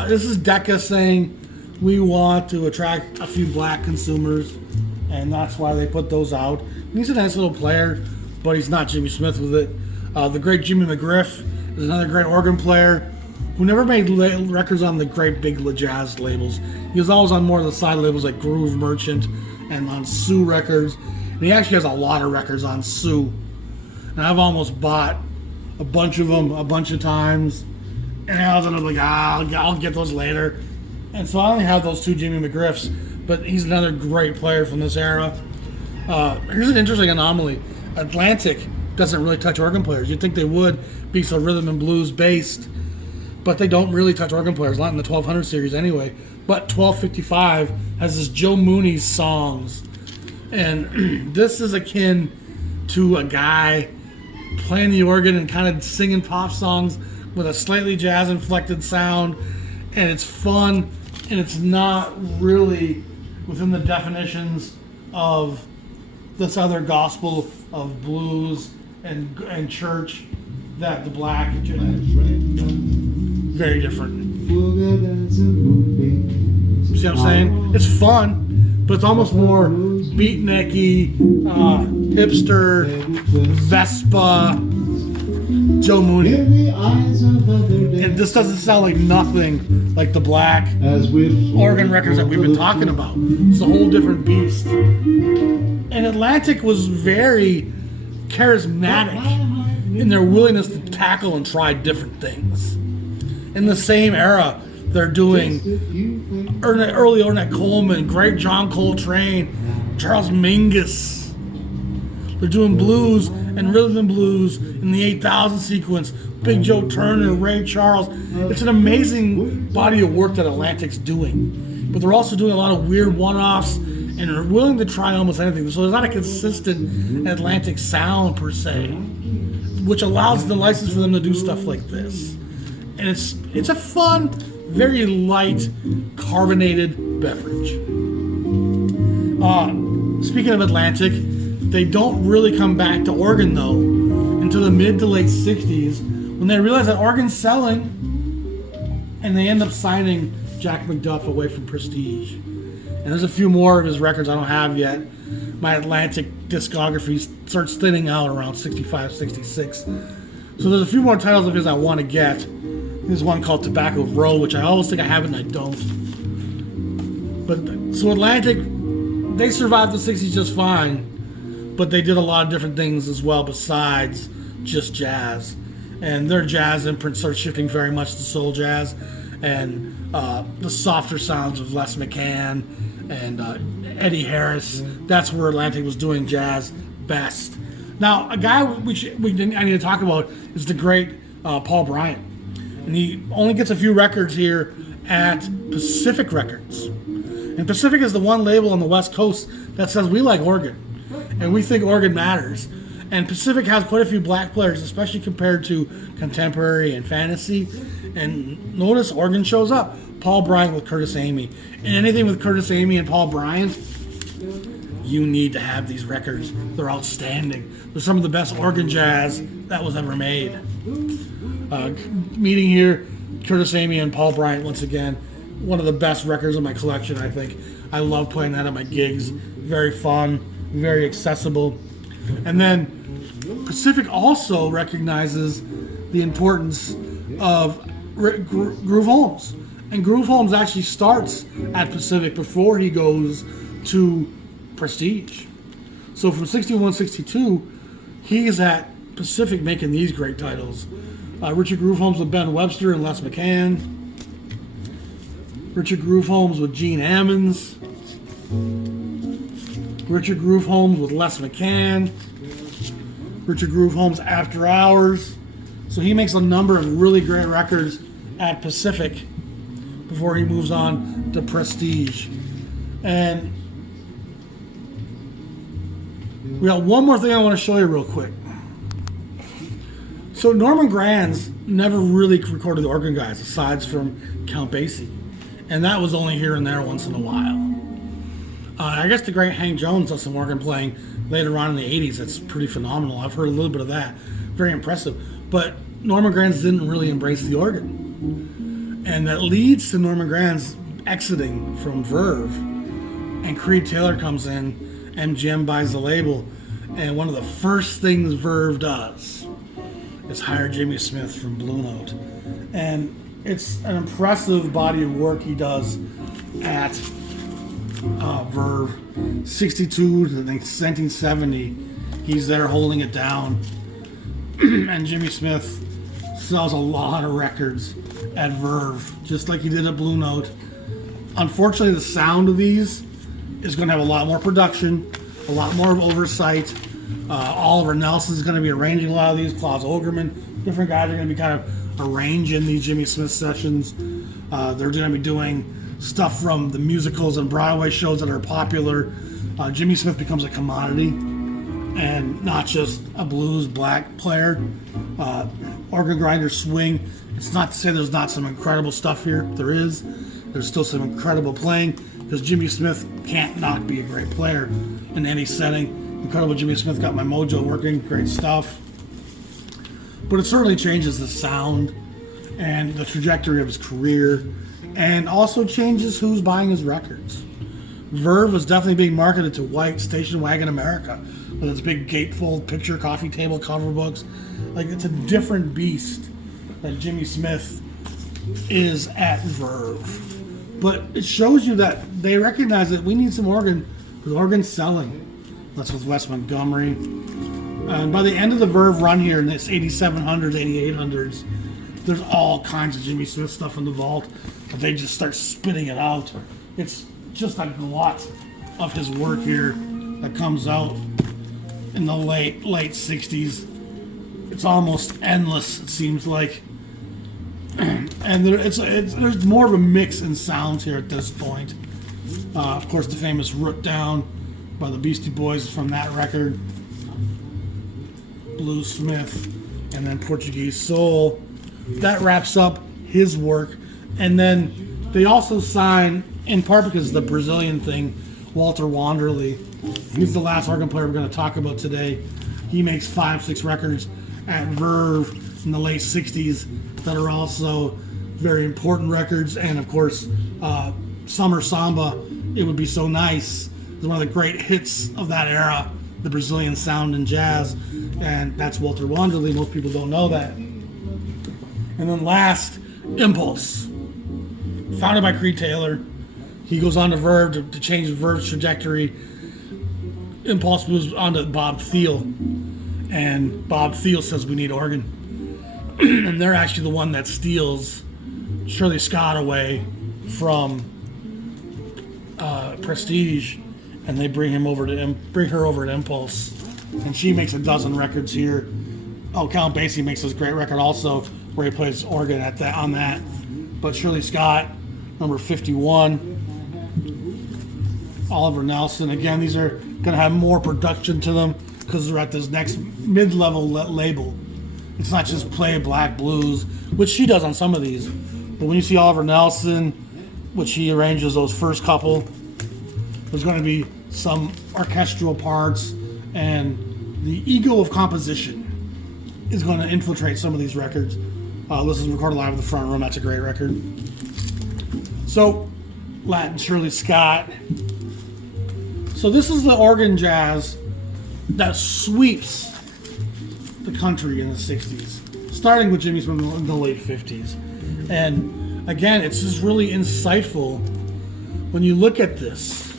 This is Decca saying, we want to attract a few black consumers. and that's why they put those out. And he's a nice little player, but he's not Jimmy Smith with it. The great Jimmy McGriff is another great organ player who never made records on the great big jazz labels. He was always on more of the side labels like Groove Merchant and on Sue Records. And he actually has a lot of records on Sue. And I've almost bought a bunch of them a bunch of times. And I was like, I'll get those later. And so I only have those two Jimmy McGriffs, but he's another great player from this era. Here's an interesting anomaly. Atlantic doesn't really touch organ players. You'd think they would be so rhythm and blues based, but they don't really touch organ players, not in the 1200 series anyway. But 1255 has this Joe Mooney's songs. And this is akin to a guy playing the organ and kind of singing pop songs with a slightly jazz inflected sound. And it's fun, and it's not really within the definitions of this other gospel of blues and church that the Black very different. See what I'm saying? It's fun, but it's almost more beatniky, hipster, Vespa, Joe Mooney. And this doesn't sound like nothing like the Black organ records that we've been talking about. It's a whole different beast. And Atlantic was very charismatic in their willingness to tackle and try different things. In the same era, they're doing early Ornette Coleman, great John Coltrane, Charles Mingus. They're doing blues and rhythm and blues in the 8000 sequence. Big Joe Turner, Ray Charles. It's an amazing body of work that Atlantic's doing. But they're also doing a lot of weird one-offs and are willing to try almost anything. So there's not a consistent Atlantic sound per se, which allows the license for them to do stuff like this. And it's a fun, very light, carbonated beverage. Speaking of Atlantic, they don't really come back to organ though until the mid to late 60s when they realize that organ's selling, and they end up signing Jack McDuff away from Prestige. And there's a few more of his records I don't have yet. My Atlantic discography starts thinning out around 65, 66. So there's a few more titles of his I want to get. There's one called Tobacco Road, which I always think I have it and I don't. But so Atlantic, they survived the 60s just fine, but they did a lot of different things as well besides just jazz. And their jazz imprint starts shifting very much to soul jazz and the softer sounds of Les McCann and Eddie Harris. That's where Atlantic was doing jazz best. Now, a guy I need to talk about is the great Paul Bryant. And he only gets a few records here at Pacific Records. And Pacific is the one label on the West Coast that says we like organ. And we think organ matters. And Pacific has quite a few black players, especially compared to contemporary and fantasy. And notice organ shows up. Paul Bryant with Curtis Amy. And anything with Curtis Amy and Paul Bryant, you need to have these records. They're outstanding. They're some of the best organ jazz that was ever made. Meeting here, Curtis Amy and Paul Bryant once again. One of the best records in my collection, I think. I love playing that at my gigs. Very fun, very accessible. And then Pacific also recognizes the importance of Groove Holmes. And Groove Holmes actually starts at Pacific before he goes to Prestige. So from 61, 62, he's at Pacific making these great titles. Richard Groove Holmes with Ben Webster and Les McCann. Richard Groove Holmes with Gene Ammons. Richard Groove Holmes with Les McCann. Richard Groove Holmes After Hours. So he makes a number of really great records at Pacific before he moves on to Prestige. And we got one more thing I want to show you real quick. So Norman Granz never really recorded the organ guys aside from Count Basie. And that was only here and there once in a while. I guess the great Hank Jones does some organ playing later on in the 80s. That's pretty phenomenal. I've heard a little bit of that. Very impressive. But Norman Granz didn't really embrace the organ. And that leads to Norman Granz exiting from Verve. And Creed Taylor comes in MGM buys the label, and one of the first things Verve does is hire Jimmy Smith from Blue Note. And it's an impressive body of work he does at Verve. 62 to 1970, he's there holding it down. And Jimmy Smith sells a lot of records at Verve, just like he did at Blue Note. Unfortunately, the sound of these is going to have a lot more production, a lot more oversight. Oliver Nelson is going to be arranging a lot of these. Klaus Ogerman, different guys are going to be kind of arranging these Jimmy Smith sessions. They're going to be doing stuff from the musicals and Broadway shows that are popular. Jimmy Smith becomes a commodity and not just a blues black player. Organ grinder swing. It's not to say there's not some incredible stuff here. There is. There's still some incredible playing, because Jimmy Smith can't not be a great player in any setting. Incredible Jimmy Smith got my mojo working. Great stuff. But it certainly changes the sound and the trajectory of his career, and also changes who's buying his records. Verve is definitely being marketed to white station wagon America with its big gatefold picture coffee table cover books. Like, it's a different beast that Jimmy Smith is at Verve. But it shows you that they recognize that we need some organ, because organ's selling. That's with Wes Montgomery. And by the end of the Verve run here in this 8700s, 8800s, there's all kinds of Jimmy Smith stuff in the vault, but they just start spitting it out. It's just a lot of his work here that comes out in the late 60s. It's almost endless, it seems like. And there's more of a mix in sounds here at this point. Of course, the famous Root Down by the Beastie Boys from that record. Bluesmith, and then Portuguese Soul. That wraps up his work. And then they also sign, in part because of the Brazilian thing, Walter Wanderley. He's the last organ player we're going to talk about today. He makes 5-6 records at Verve in the late 60s that are also very important records. And of course, Summer Samba, It Would Be So Nice, is one of the great hits of that era, the Brazilian sound in jazz. And that's Walter Wanderley. Most people don't know that. And then last, Impulse, founded by Creed Taylor. He goes on to Verve to change Verve's trajectory. Impulse moves on to Bob Thiele, and Bob Thiele says we need organ. And they're actually the one that steals Shirley Scott away from Prestige, and they bring her over at Impulse, and she makes a dozen records here. Oh, Count Basie makes this great record also, where he plays organ on that. But Shirley Scott, number 51. Oliver Nelson, again, these are going to have more production to them because they're at this next mid-level label. It's not just play black blues, which she does on some of these. But when you see Oliver Nelson, which he arranges those first couple, there's going to be some orchestral parts, and the ego of composition is going to infiltrate some of these records. This is recorded live in the front room. That's a great record. So, Latin Shirley Scott. So this is the organ jazz that sweeps the country in the 60s, starting with Jimmy Smith in the late 50s. And again, it's just really insightful when you look at this.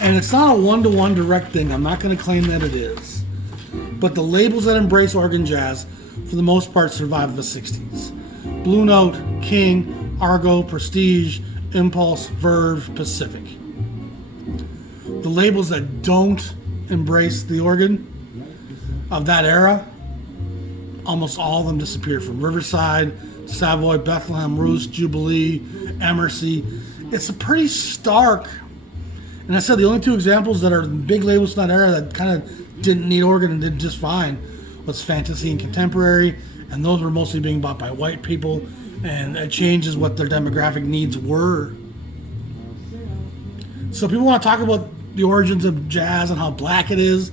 And it's not a one-to-one direct thing. I'm not going to claim that it is. But the labels that embrace organ jazz, for the most part, survive the 60s. Blue Note, King, Argo, Prestige, Impulse, Verve, Pacific. The labels that don't embrace the organ of that era, almost all of them disappear, from Riverside, Savoy, Bethlehem, Roost, Jubilee, Emercy. It's a pretty stark, and I said the only two examples that are big labels in that era that kind of didn't need organ and did just fine was Fantasy and Contemporary, and those were mostly being bought by white people, and it changes what their demographic needs were. So people want to talk about the origins of jazz and how black it is.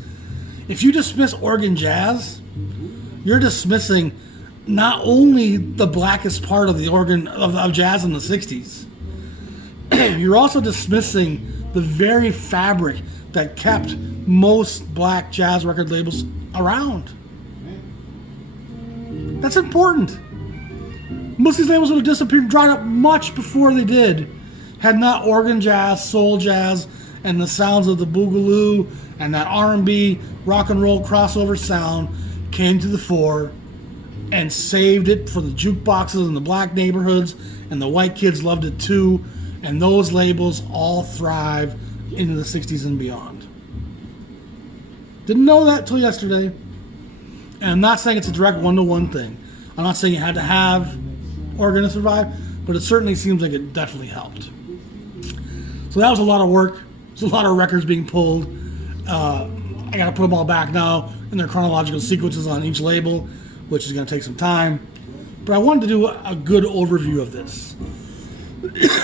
If you dismiss organ jazz, you're dismissing not only the blackest part of the organ of jazz in the 60s, you're also dismissing the very fabric, that kept most black jazz record labels around. That's important. Most of these labels would have disappeared, dried up much before they did, had not organ jazz, soul jazz, and the sounds of the boogaloo and that R&B rock and roll crossover sound came to the fore and saved it for the jukeboxes in the black neighborhoods, and the white kids loved it too, and those labels all thrive into the 60s and beyond. Didn't know that till yesterday. And I'm not saying it's a direct one-to-one thing. I'm not saying you had to have organ to survive, but it certainly seems like it definitely helped. So that was a lot of work. There's a lot of records being pulled. I got to put them all back now in their chronological sequences on each label, which is going to take some time. But I wanted to do a good overview of this.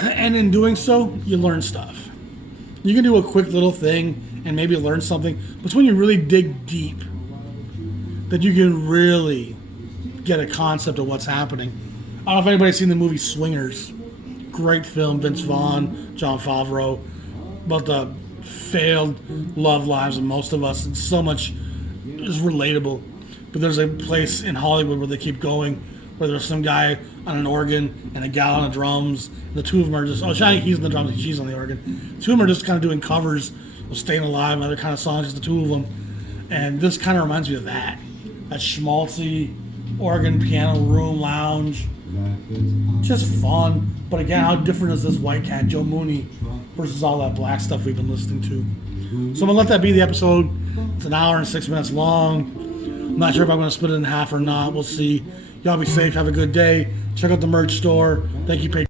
And in doing so, you learn stuff. You can do a quick little thing and maybe learn something, but it's when you really dig deep that you can really get a concept of what's happening. I don't know if anybody's seen the movie Swingers. Great film, Vince Vaughn, Jon Favreau, about the failed love lives of most of us, and so much is relatable. But there's a place in Hollywood where they keep going, where there's some guy on an organ and a gal on the drums, and the two of them are just, he's on the drums and she's on the organ. The two of them are just kind of doing covers of Staying Alive and other kind of songs, just the two of them. And this kind of reminds me of that schmaltzy organ, piano, room, lounge. Just fun. But again, how different is this white cat, Joe Mooney, versus all that black stuff we've been listening to? So I'm going to let that be the episode. It's an hour and 6 minutes long. I'm not sure if I'm going to split it in half or not. We'll see. Y'all be safe. Have a good day. Check out the merch store. Thank you, Patreon.